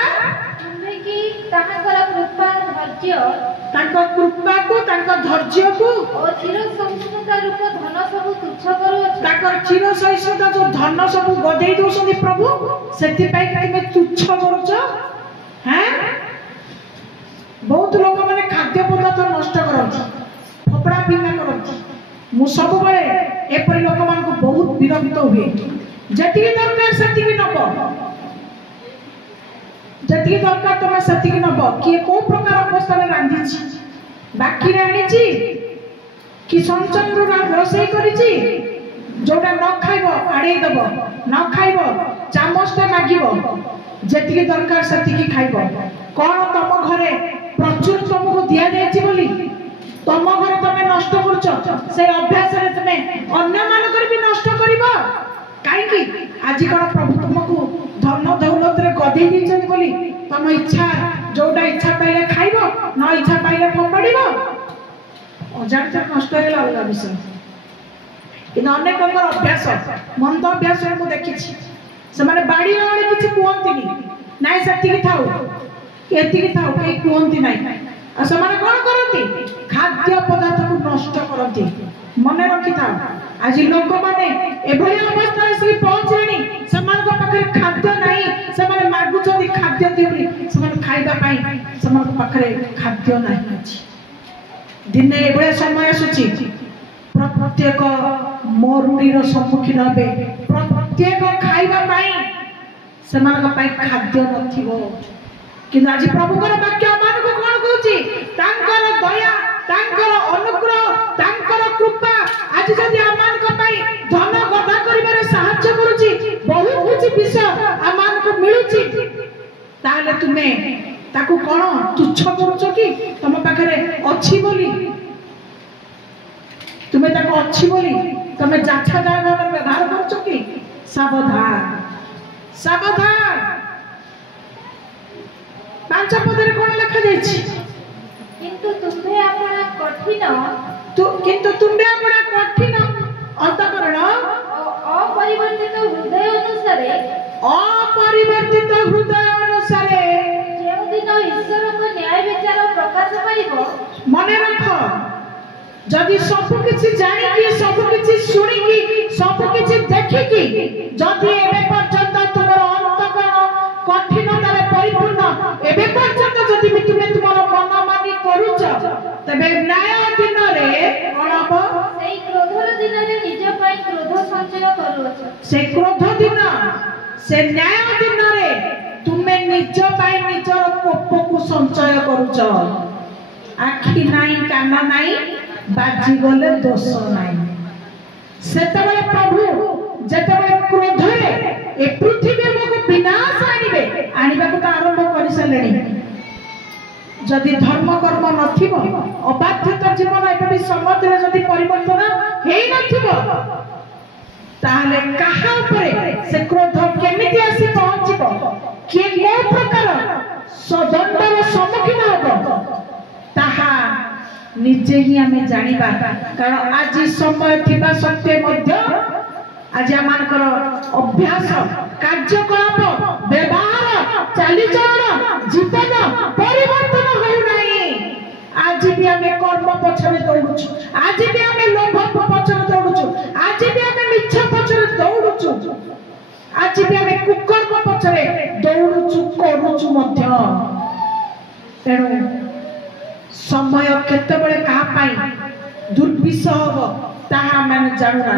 तुमे की तांकर कृपा धैर्य तांकर कृपा को तांकर धैर्य को और चिर सहिष्णुता रूप धन सब तुच्छ करो तांकर चिर सहिष्णुता जो धन सब गदेई दोसनी प्रभु सेति पई कि तुमे तुच्छ करूछ हैं बहुत लोक माने खाद्य पदार्थ नष्ट करती फपड़ा फिंगा करती मु सब बळे एपरि लोक मान को बहुत विरक्त हुए जति दरकार सति की नब जति दरकार तमे सति की नब कि को प्रकार अवस्था रे रांधी छी बाकी रे आनी छी कि संचन रो रोसई करी छी जोटा न खाइबो आड़े दबो न खाइबो चामचटा मागिबो जति दरकार सति की खाइबो कोन तम घरे प्रचुर तुमको दिया जायछि बोली तुम घर तुम नष्ट करूछ से अभ्यास रे तुम अन्य मानकर भी नष्ट करिबो काई कि आज कोन प्रभु तुमको धन दौलत रे गदे दिछन बोली तुम इच्छा जोटा इच्छा पाइले खाइबो न इच्छा पाइले फपड़िबो अजानते नष्ट होला अलग विषय कि अनेक अभ्यास मंद अभ्यास को देखि से माने बाड़ी वाले किछि कहंतिनी ନାଇଁ ସେତିକି ଥାଉ ଏତିକି ଥାଉ କେହି କୁହନ୍ତି ନାହିଁ। ଆଉ ସେମାନେ କଣ କରନ୍ତି? ଖାଦ୍ୟ ପଦାର୍ଥକୁ ନଷ୍ଟ କରନ୍ତି। ମନେ ରଖିଥାଅ, ଆଜି ଲୋକମାନେ ଏଭଳି ଅବସ୍ଥାରେ ଆସିକି ପହଞ୍ଚିଲେଣି, ସେମାନଙ୍କ ପାଖରେ ଖାଦ୍ୟ ନାହିଁ, ସେମାନେ ମାଗୁଛନ୍ତି ଖାଦ୍ୟ ଦିଅ ବୋଲି, ସେମାନେ ଖାଇବା ପାଇଁ ସେମାନଙ୍କ ପାଖରେ ଖାଦ୍ୟ ନାହିଁ। ଅଛି ଦିନେ ଏଭଳିଆ ସମୟ ଆସୁଛି, ପ୍ରତ୍ୟେକ ମରୁଡ଼ିର ସମ୍ମୁଖୀନ ହେବେ, ପ୍ରତ୍ୟେକ ଖାଇବା ପାଇଁ ସେମାନଙ୍କ ପାଇଁ ଖାଦ୍ୟ ନଥିବ। କିନ୍ତୁ ଆଜି ପ୍ରଭୁଙ୍କର ବାକ୍ୟ ଆମମାନଙ୍କୁ କଣ କହୁଛି? ତାଙ୍କର ଦୟା, ତାଙ୍କର ଅନୁଗ୍ରହ, ତାଙ୍କର କୃପା ଆଜି ଯଦି ଆମମାନଙ୍କ ପାଇଁ ଧନ ଗଦା କରିବାରେ ସାହାଯ୍ୟ କରୁଛି, ବହୁତ କିଛି ବିଷୟ ଆମମାନଙ୍କୁ ମିଳୁଛି, ତାହେଲେ ତୁମେ ତାକୁ କଣ ତୁଚ୍ଛ କରୁଛ କି? ତମ ପାଖରେ ଅଛି ବୋଲି, ତୁମେ ତାକୁ ଅଛି ବୋଲି ତମେ ଯାଚ୍ଛା ଜାଗାରେ ବ୍ୟବହାର କରୁଛ କି? ସାବଧାନ, ସାବଧାନ। 5 ପଦରେ କଣ ଲେଖା ଯାଇଛି? କିନ୍ତୁ ତୁମ୍ଭେ ଆପଣା କଠିନ ଅନ୍ତଃକରଣ ଅପରିବର୍ତ୍ତିତ ହୃଦୟ ଅନୁସାରେ ଯେଉଁଦିନ ଈଶ୍ୱରଙ୍କ ନ୍ୟାୟ ବିଚାର ପ୍ରକାଶ ପାଇବ। ମନେ ରଖ, ଯଦି ସବୁ କିଛି ଜାଣିକି, ସବୁ କିଛି ଶୁଣିକି, ସବୁ କିଛି ଦେଖିକି ଯଦି ଏବେ ପର୍ଯ୍ୟନ୍ତ ତୁମର ଅନ୍ତଃକରଣ କଠିନତାରେ ପରିପୂର୍ଣ୍ଣ, ଏବେ ପର୍ଯ୍ୟନ୍ତ ଯଦି ବି ତୁମେ ତୁମର ମନ ମାନି କରୁଛ, ତେବେ ନ୍ୟାୟ ଦିନରେ କଣ ହବ? ସେଇ କ୍ରୋଧର ଦିନରେ ନିଜ ପାଇଁ କ୍ରୋଧ ସଞ୍ଚୟ କରୁଅଛ। ସେ କ୍ରୋଧ ଦିନ, ସେ ନ୍ୟାୟ ଦିନରେ ତୁମେ ନିଜ ପାଇଁ ନିଜର କୋପକୁ ସଞ୍ଚୟ କରୁଛ। ଆଖି ନାହିଁ, କାନ ନାହିଁ, ବାଜିଗଲେ ଦୋଷ ନାହିଁ। ସେତେବେଳେ ପ୍ରଭୁ ଯେତେବେଳେ କ୍ରୋଧରେ ଏ ପୃଥିବୀ ଆମକୁ ବିନାଶ ଆଣିବାକୁ ତ ଆରମ୍ଭ କରିସାରିଲେଣି। ଯଦି ଧର୍ମ କର୍ମ ନଥିବ, ଅବାଧ୍ୟତା ଜୀବନ ଏବେ ବି ସମାଜରେ ଯଦି ପରିବର୍ତ୍ତନ ହେଇନଥିବ, ତାହେଲେ କାହା ଉପରେ ସେ କ୍ରୋଧ କେମିତି ଆସି ପହଞ୍ଚିବ? କିଏ କୋଉ ପ୍ରକାର ଦଣ୍ଡର ସମ୍ମୁଖୀନ ହେବ, ତାହା ନିଜେ ହିଁ ଆମେ ଜାଣିବା। କାରଣ ଆଜି ସମୟ ଥିବା ସତ୍ତ୍ୱେ ମଧ୍ୟ ଆଜି ଆମମାନଙ୍କର ଅଭ୍ୟାସ, କାର୍ଯ୍ୟକଳାପ, ବ୍ୟବହାର, ଚାଲିଚଳନ, ଜୀବନ ପରିବର୍ତ୍ତନ ହେଉନାହିଁ। ଆଜି ବି ଆମେ କର୍ମ ପଛରେ ଦୌଡୁଛୁ, ଆଜି ବି ଆମେ ଲୋଭ ପଛରେ ଦୌଡୁଛୁ, ଆଜି ବି ଆମେ ମିଛ ପଛରେ ଦୌଡୁଛୁ, ଆଜି ବି ଆମେ କୁକର୍ମ ପଛରେ ଦୌଡୁଛୁ, କରୁଛୁ ମଧ୍ୟ। ତେଣୁ ସମୟ କେତେବେଳେ କାହା ପାଇଁ ଦୁର୍ବିଷହ ହବ ତାହା ଆମେ ଜାଣୁନା।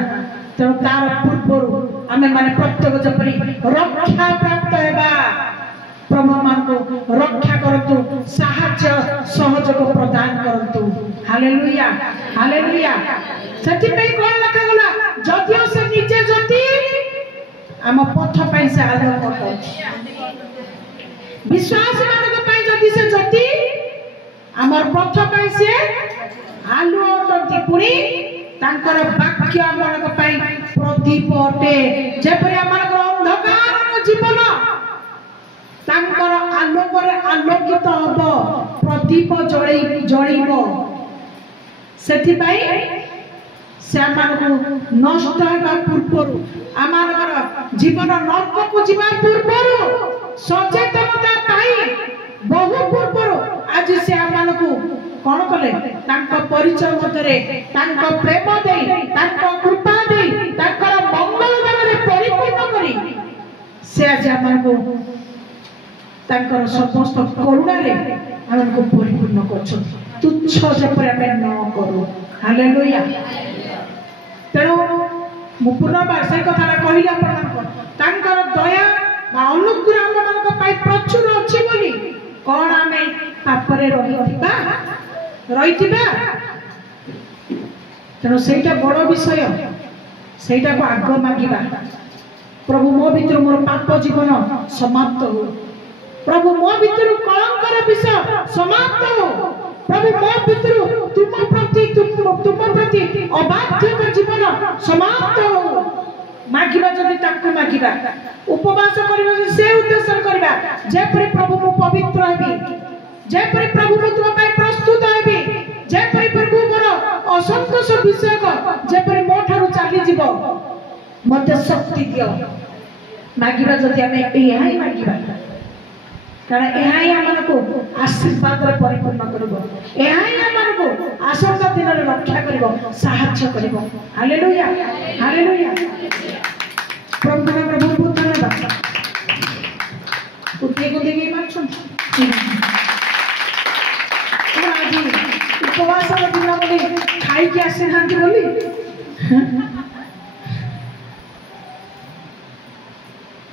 ତେଣୁ ତାର ପୂର୍ବରୁ ଆମେ ମାନେ ପ୍ରତ୍ୟେକ ଯେପରି ରକ୍ଷା ପ୍ରାପ୍ତ ହେବା। ପ୍ରଭୁ ମାନଙ୍କୁ ରକ୍ଷା କରନ୍ତୁ, ସାହାଯ୍ୟ ସହଯୋଗ ପ୍ରଦାନ କରନ୍ତୁ। Hallelujah, hallelujah. ସେଥିପାଇଁ କଣ ଲେଖାଗଲା? ଯଦିଓ ସେ ନିଜେ ଜ୍ୟୋତି, ଆମ ପଥ ପାଇଁ ସେ ଆଲୋକ କରୁଛି। ବିଶ୍ୱାସୀ ମାନଙ୍କ ପାଇଁ ଯଦି ସେ ଜ୍ୟୋତି, ଆମର ପଥ ପାଇଁ ସେ ଆଲୁଅ ଅଟନ୍ତି। ପୁଣି ତାଙ୍କର ବାକ୍ୟ ଆମମାନଙ୍କ ପାଇଁ ପ୍ରଦୀପ ଅଟେ। ଯେପରି ଆମମାନଙ୍କର ଅନ୍ଧକାର ଜୀବନ ତାଙ୍କର ଆଲୋକରେ ଆଲୋକିତ ହବ, ପ୍ରଦୀପ ଜଳିବ। ସେଥିପାଇଁ ସେ ଆମମାନଙ୍କୁ ନଷ୍ଟ ହେବା ପୂର୍ବରୁ, ଆମମାନଙ୍କର ଜୀବନ ନର୍କକୁ ଯିବା ପୂର୍ବରୁ, ସଚେତନତା ପାଇଁ ବହୁ ପୂର୍ବରୁ ଆଜି ସେ ଆମମାନଙ୍କୁ କଣ କଲେ? ତାଙ୍କ ପରିଚୟ ମଧ୍ୟରେ ତାଙ୍କ ପ୍ରେମ ଦେଇ, ତାଙ୍କ କୃପା ଦେଇ, ତାଙ୍କର ମଙ୍ଗଳ ଦାନରେ ପରିପୂର୍ଣ୍ଣ କରି ସେ ଆଜି ଆମମାନଙ୍କୁ ତାଙ୍କର ସମସ୍ତ କରୁଣାରେ ଆମକୁ ପରିପୂର୍ଣ୍ଣ କରୁଛନ୍ତି। ତୁଚ୍ଛ ଯେପରି ଆମେ ନ କରୁ। ହାଲେଲୁୟା। ତେଣୁ ମୁଁ ପୁନର୍ବାର ସେଇ କଥାଟା କହିଲି ଆପଣମାନଙ୍କୁ, ତାଙ୍କର ଦୟା ବା ଅନୁଗ୍ରହ ଆମମାନଙ୍କ ପାଇଁ ପ୍ରଚୁର ଅଛି ବୋଲି କଣ ଆମେ ପାପରେ ରହିଥିବା? ତେଣୁ ସେଇଟା ବଡ଼ ବିଷୟ, ସେଇଟାକୁ ଆଗ ମାଗିବା। ପ୍ରଭୁ ମୋ ଭିତରୁ ମୋର ପାପ ଜୀବନ ସମାପ୍ତ ହଉ, ପ୍ରଭୁ ମୋ ଭିତରୁ କଳଙ୍କର ବିଷୟ ସମାପ୍ତ ହଉ, ପ୍ରଭୁ ମୋ ଭିତରୁ ତୁମ ପ୍ରତି ଅବାଧ୍ୟତା ଜୀବନ ସମାପ୍ତ ହଉ। ମାଗିବା ଯଦି ତାକୁ ମାଗିବା, ଉପବାସ କରିବା ଯଦି ସେ ଉଦ୍ଦେଶ୍ୟ କରିବା, ଯେପରି ପ୍ରଭୁ ମୁଁ ପବିତ୍ର ହେବି, ଯେପରି ପ୍ରଭୁ ମୁଁ ତୁମ ପାଇଁ ପ୍ରସ୍ତୁତ ହେବି, ଯେପରି ପ୍ରଭୁ ମୋର ଅସନ୍ତୋଷ ବିଷୟକ ଯେପରି ମୋ ଠାରୁ ଚାଲିଯିବ, ମୋତେ ଶକ୍ତି ଦିଅ। ମାଗିବା ଯଦି ଆମେ ଏହା ହିଁ ମାଗିବା, कारण यह आमको आशीर्वाद परिपूर्ण कर आसंता दिन रक्षा कर साहाय्य कर। Hallelujah hallelujah. प्रभु प्रभु बहुत धन्यवाद। उठे को देखे आज उपवास दिन बोली खाई के आसी ना बोली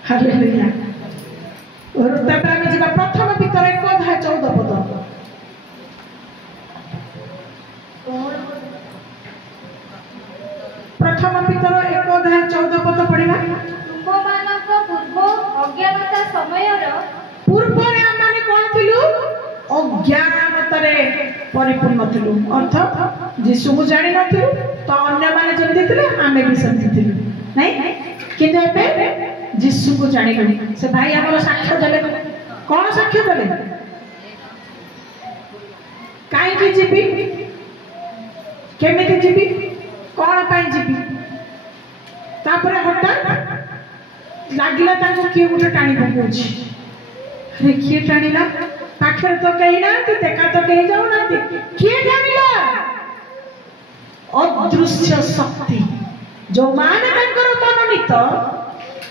हालेलुया। और प्रथम पितर 1:14 पद प्रथम पितर 1:14 पद पढ़ा। अज्ञानता समय पूर्व कौन थिलु अज्ञानतारे परिपूर्ण थिलु अर्थ यीशु को जानि नथिलु तो अन्य माने जल्दी थिले आमे भी समझी थिलु नहीं किंतु एबे यीशु को जानिलु। से भाई हमर साक्ष्य देले कौन साक्ष्य देले काई की जीबी केमिति जीबी कौन पाई जीबी तापर हठात लागिला ताको किए गुटे टाणी पकोछि। अरे किए टाणीला पाखर तो कहीं ना तो देखा तो कहीं जाओ ना किए टाणीला अदृश्य शक्ति जो माने तांकर मनोनीत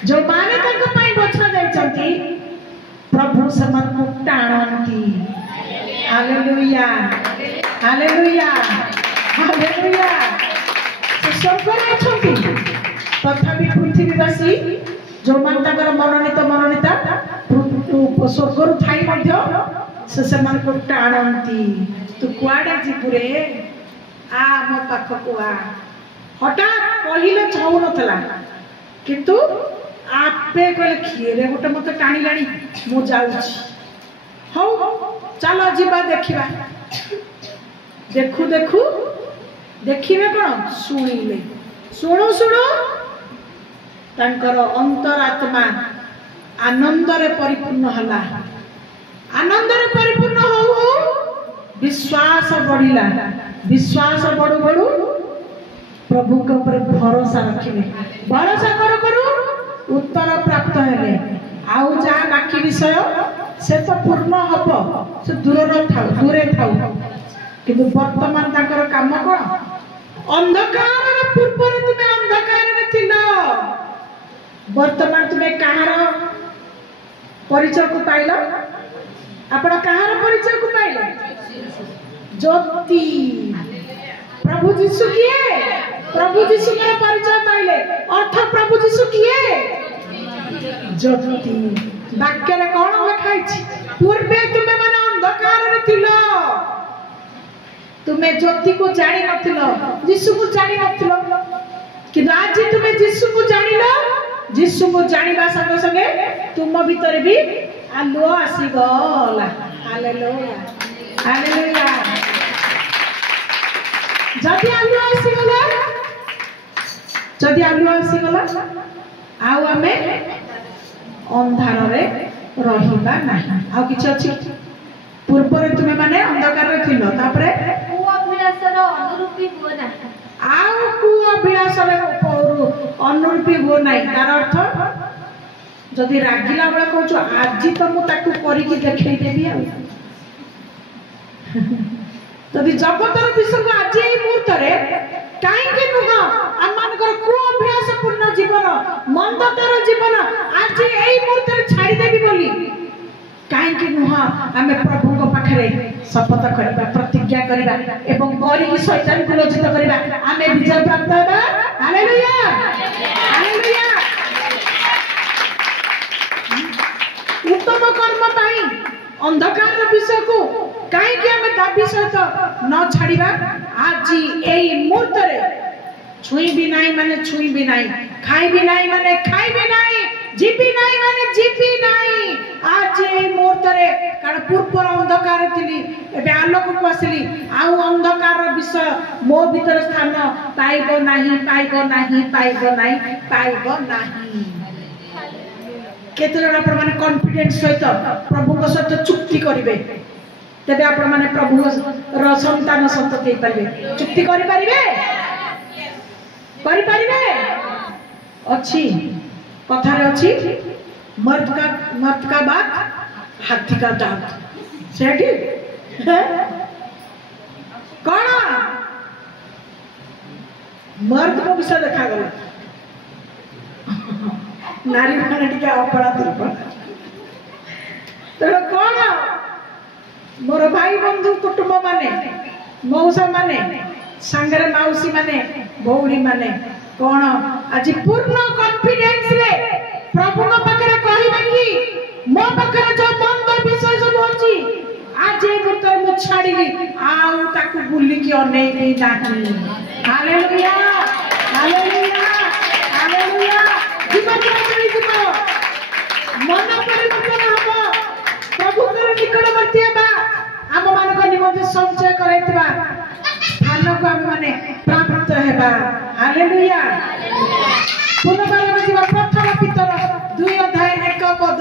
जो माने तांको पाई बछा जाइचंती प्रभु समान को टाणंती। Hallelujah hallelujah hallelujah. से स्वर्ग अछंती तथापि पृथ्वीवासी जो मान तांकर मनोनीता स्वर्गर थाई से टाणती। तू कुआडे जीपुरे आ मो पाखकु आ हठात कहले छौ नथला किंतु आपे कहले खिरे गोटे मते टाणी लाणी मु जाउछि हौ चलो जीवा देखिबा। देखु देखु देखिबे कोन सुनिले सुनु सुनु तांकर अंतरात्मा आनंदरे परिपूर्ण हला। आनंदरे परिपूर्ण हो विश्वास बढ़िला। विश्वास बढ़ु बढ़ु प्रभु के ऊपर भरोसा रखिले भरोसा करू करू उत्तर प्राप्त हेले आउ जा बाकी विषय से तो पूर्ण हब से दूरे थाउ किंतु वर्तमान ताकर काम कोन अंधकार पूर्व तुमे अंधकार रे थिलो वर्तमान तुम्हें कहार परिचय को पाइल आपण कहार परिचय को पाइल ज्योति प्रभु यीशु किए प्रभु यीशु के परिचय पाइले अर्थ प्रभु यीशु किए ज्योति। वाक्य रे कोन लिखाई छी पूर्वे तुमे माने अंधकार रे थिलो तुमे ज्योति को जानि नथिलो यीशु को जानि नथिलो किंतु आज तुमे यीशु को जानिलो यीशु को जानिबा संगे संगे तुम भीतर भी आलुओ आसी गला। Hallelujah hallelujah. जदि आलुओ आसी गला आउ आमे अंधार रे रहिबा नाही। आउ किछ अछि पूर्व रे तुमे माने अंधकार रे थिलो तापरे कु अभिलाषर अनुरूपी हो नाही आउ कु अभिलाषर अनुरूपी हो नाही। तार अर्थ जदि रागिला बेला कहछु आज तो मु ताकू करी के देखै देबी आ जदि जगतर विषय को आज एई मुहूर्त रे काई के नुह अमान कर को अभ्यास पूर्ण जीवन मंदतर जीवन आज एई मुहूर्त रे छाड़ी देबी बोली काई के नुह हमें प्रभु को पाखरे शपथ करबा प्रतिज्ञा करबा एवं करी शैतान को लज्जित करबा हमें विजय प्राप्त होबा। Hallelujah hallelujah. उत्तम कर्म पाई अंधकार विषय को कहीं हमें दाबी सहित न छाड़िबा आज एई मुहूर्त रे छुई भी नहीं माने छुई भी नहीं खाई भी नहीं माने खाई भी नहीं जीपी नहीं माने जीपी नहीं आज एई मुहूर्त रे कारण पूर्व अंधकार थिली एबे आलोक को आसली आउ अंधकार विषय मो भीतर स्थान पाइबो नहीं पाइबो नहीं पाइबो नहीं पाइबो नहीं। केते जण आपण माने कॉन्फिडेंस सहित प्रभु को सहित चुक्ति करिवे तेबे आपण माने प्रभु रो संतान संतति पाइबे चुक्ति करि परिबे अच्छी कथारे अच्छी मर्द का बात हाथी का दांत सेठी कौन मर्द को विषय देखा गला नारी मैंने टिके अपराध तेणु कौन मोर भाई बंधु कुटुंब माने मौसा माने सांगरे माउसी माने भौणी माने कौन आज पूर्ण कॉन्फिडेंस रे प्रभु को पाखरे कहिबे कि मो पाखरे जो मंद विषय सब होची आज ए भीतर मु छाडीली आउ ताकू बुली कि अनेइबी नाही हालेलुया हालेलुया हालेलुया जीवन चली जीवो मन परिवर्तन हबो प्रभु के निकटवर्ती हेबा आम मानक निमंत्रण संचय करैतबा स्थान को हम माने प्राप्त हेबा हालेलुया पुनर्बार जीवा प्रथम पितर 2 अध्याय 1 पद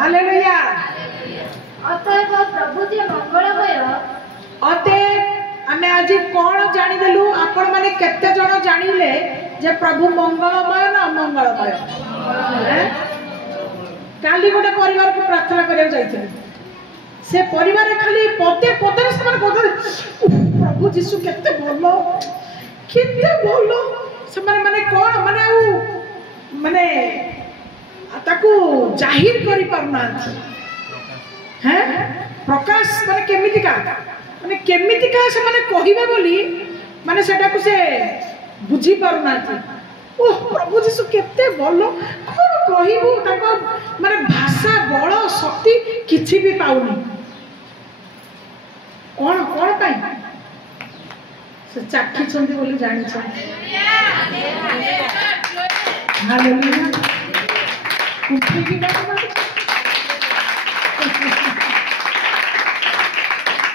हालेलुया अतएव प्रभु जे मंगलमय अतएव आमे आज कोन जानि देलु आपण माने केते जण जानिले जे प्रभु मंगलमय ना मंगलमय काली गोटे परिवार को प्रार्थना करिया जाइथिले से परिवार खाली पदे पदे से माने प्रभु जीसु केते बोलो से माने कोन माने आउ माने ताकू जाहिर करि परना हैं प्रकाश माने केमितिका से माने कहिबे बोली माने सेटा को से बुझी परना ओह प्रभु जीसु केते बोलो कोन कहिबू ताको माने भाषा बळ शक्ति किछि भी पाउनी कोन कोन पाई से चाखी छंदी बोली जानि छ हालेलुया उठी की बात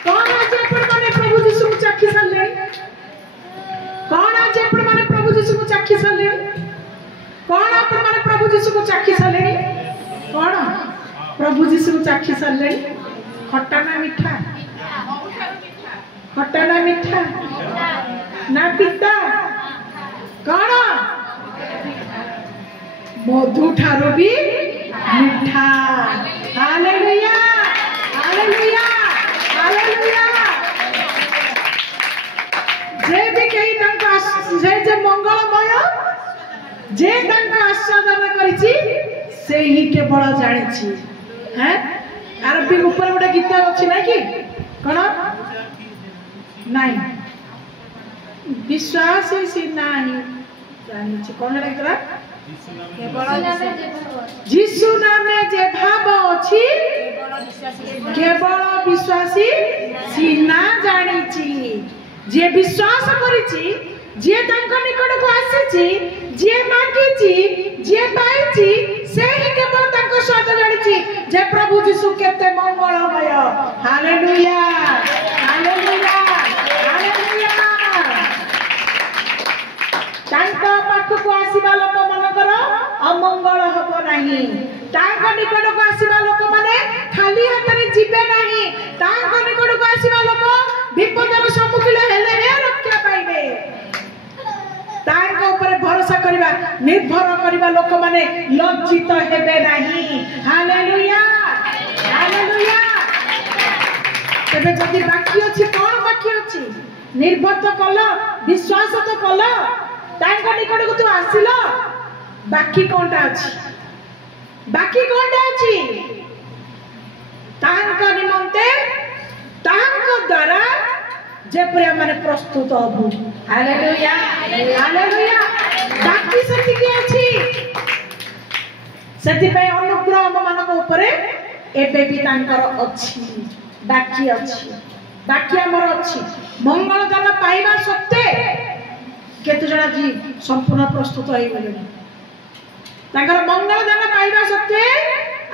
कौन आज आपण माने प्रभु जीसु को चाखी साले कौन आज आपण माने प्रभु जीसु को चाखी साले कौन आपण माने प्रभु जीसु को चाखी साले कौन प्रभु जीसु को चाखी साले खट्टा ना मीठा खट्टा ना मीठा ना पिता कौन मधु ठारो भी मीठा हालेलुया हालेलुया हालेलुया जे भी कही तंका जे मंगलमय जे तंका आस्वादन करिछि से ही केवल जानिछि हैं आर भी ऊपर गोटे गीत अछि ना कि कोन नहीं विश्वास से नहीं जानिछि कोन लागतरा जीसु नामे जे भाव अछि केवल विश्वासी सीना जानिछि जे विश्वास करिछि जे तंक निकट को आसीछि जे मागिछि जे पाइछि से ही केवल तंक स्वाद जानिछि जे प्रभु जीसु केते मंगलमय हालेलुया हालेलुया हालेलुया तांक पाखको आसीबा लोक मनकर अमंगल हबो नाही तांक निकट को आसीबा लोक माने खाली हाथरे जिबे नाही तांक निकट को आसीबा लोक विपदर सम्मुखीन हेले हे रक्षा पाइबे तांक ऊपर भरोसा करबा निर्भर करबा लोक माने लज्जित हेबे नाही हालेलुया हालेलुया तबे जदि बाकी अछि कोन बाकी अछि निर्भर तो कलो विश्वास तो कलो तांक निकट को तू आसिलो बाकी कोनटा अछि तांक निमंते तांक द्वारा जे प्रिय माने प्रस्तुत हबु हालेलुया हालेलुया बाकी सती के अछि सती पे अनुग्रह हम मानक ऊपरे एबे भी तांकर अछि बाकी हमर अछि मंगल दान पाइबा सत्ते केते जणा जी संपूर्ण प्रस्तुत होई गेले तांकर मंगल दान पाइबा सत्ते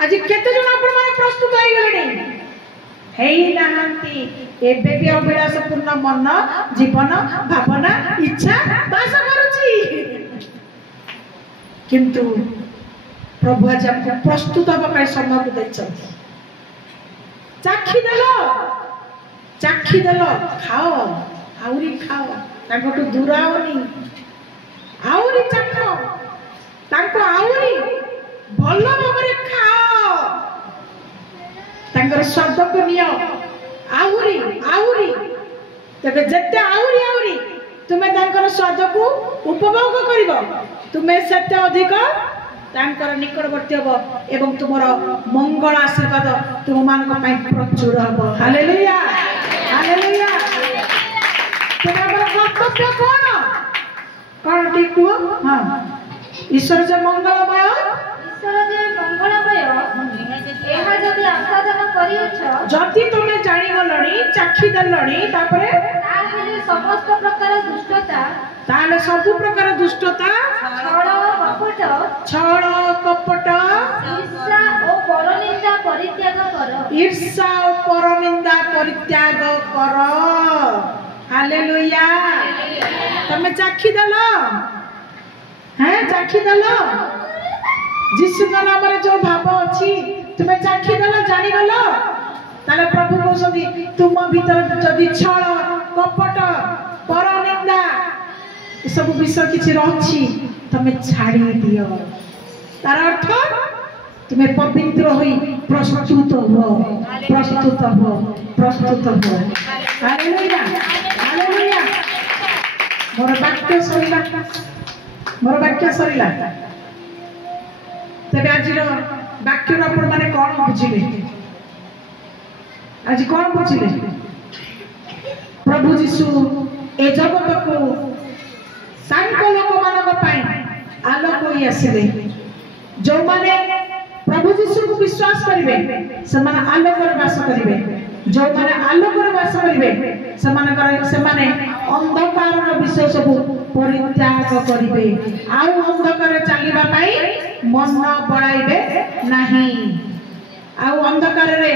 आज केते जणा आपण माने प्रस्तुत होई गेले हेई नाहंती एबे भी अभिलाष पूर्ण मन जीवन भावना इच्छा बास करूची किंतु प्रभु आज आपको प्रस्तुत होबा पय समय को दैछन चाखी देलो खाओ आउरी खाओ तांको दूराओनी आउरी चाखो तांको आउरी भलो भाबरे खाओ स्वाद को नियो आहुरी आहुरी तेरे जत्ते आहुरी आहुरी तुम्हें तांकर स्वाद को उपभोग करिवो तुम्हें सत्य अधिक तांकर निकटवर्ती हबो एवं तुमर मंगल आशीर्वाद तुम मान को प्रचुर हबो हालेलुया हालेलुया तुम्हारा कर्तव्य कौन टीकु हां ईश्वर जे मंगलमय ଏହା ଯଦି ଆସ୍ୱାଦନ କରିଅଛ ଯଦି ତୁମେ ଜାଣିଗଲଣି ଚାଖି ଦେଲଣି ତାପରେ ତାହେଲେ ସମସ୍ତ ପ୍ରକାର ଦୁଷ୍ଟତା ତାହେଲେ ସବୁ ପ୍ରକାର ଦୁଷ୍ଟତା ଛଳ କପଟ ଈର୍ଷା ଓ ପରନିନ୍ଦା ପରିତ୍ୟାଗ କର ଈର୍ଷା ଓ ପରନିନ୍ଦା ପରିତ୍ୟାଗ କର ହାଲେଲୁୟା ତମେ ଚାଖି ଦେଲ ଚାଖି ଦେଲ ଯୀଶୁଙ୍କ ନାମରେ ଯୋଉ ଭାବ ଅଛି ତୁମେ ଚାଖି ଦେଲ ଜାଣିଗଲ ତାହେଲେ ପ୍ରଭୁ କହୁଛନ୍ତି ତୁମ ଭିତରେ ଯଦି ଛଳ କପଟ ପରନିନ୍ଦା ଏସବୁ ବିଷୟ କିଛି ରହିଛି ତମେ ଛାଡ଼ି ଦିଅ ତାର ଅର୍ଥ ତୁମେ ପବିତ୍ର ହୋଇ ପ୍ରସ୍ତୁତ ହୁଅ ପ୍ରସ୍ତୁତ ହୁଅ ପ୍ରସ୍ତୁତ ହୁଅ ହାଲେଲୁୟା ହାଲେଲୁୟା ମୋର ବାକ୍ୟ ସରିଲା तेरे आज वाक्य आपण माने कौन बुझिले आज कौन बुझिले प्रभु जीशु ए जगत को सांको लोक मानक पाई आलोक होई आसिले जो माने प्रभु जीशु को विश्वास करिवे से माने आलोक रे वास करिवे जो माने आलोक रे वास करिवे से माने अंधकार रो विषय सब परित्याग करिवे आ अंधकार चलीबा पाई मन बढ़ाइबे नहीं आ अंधकार रे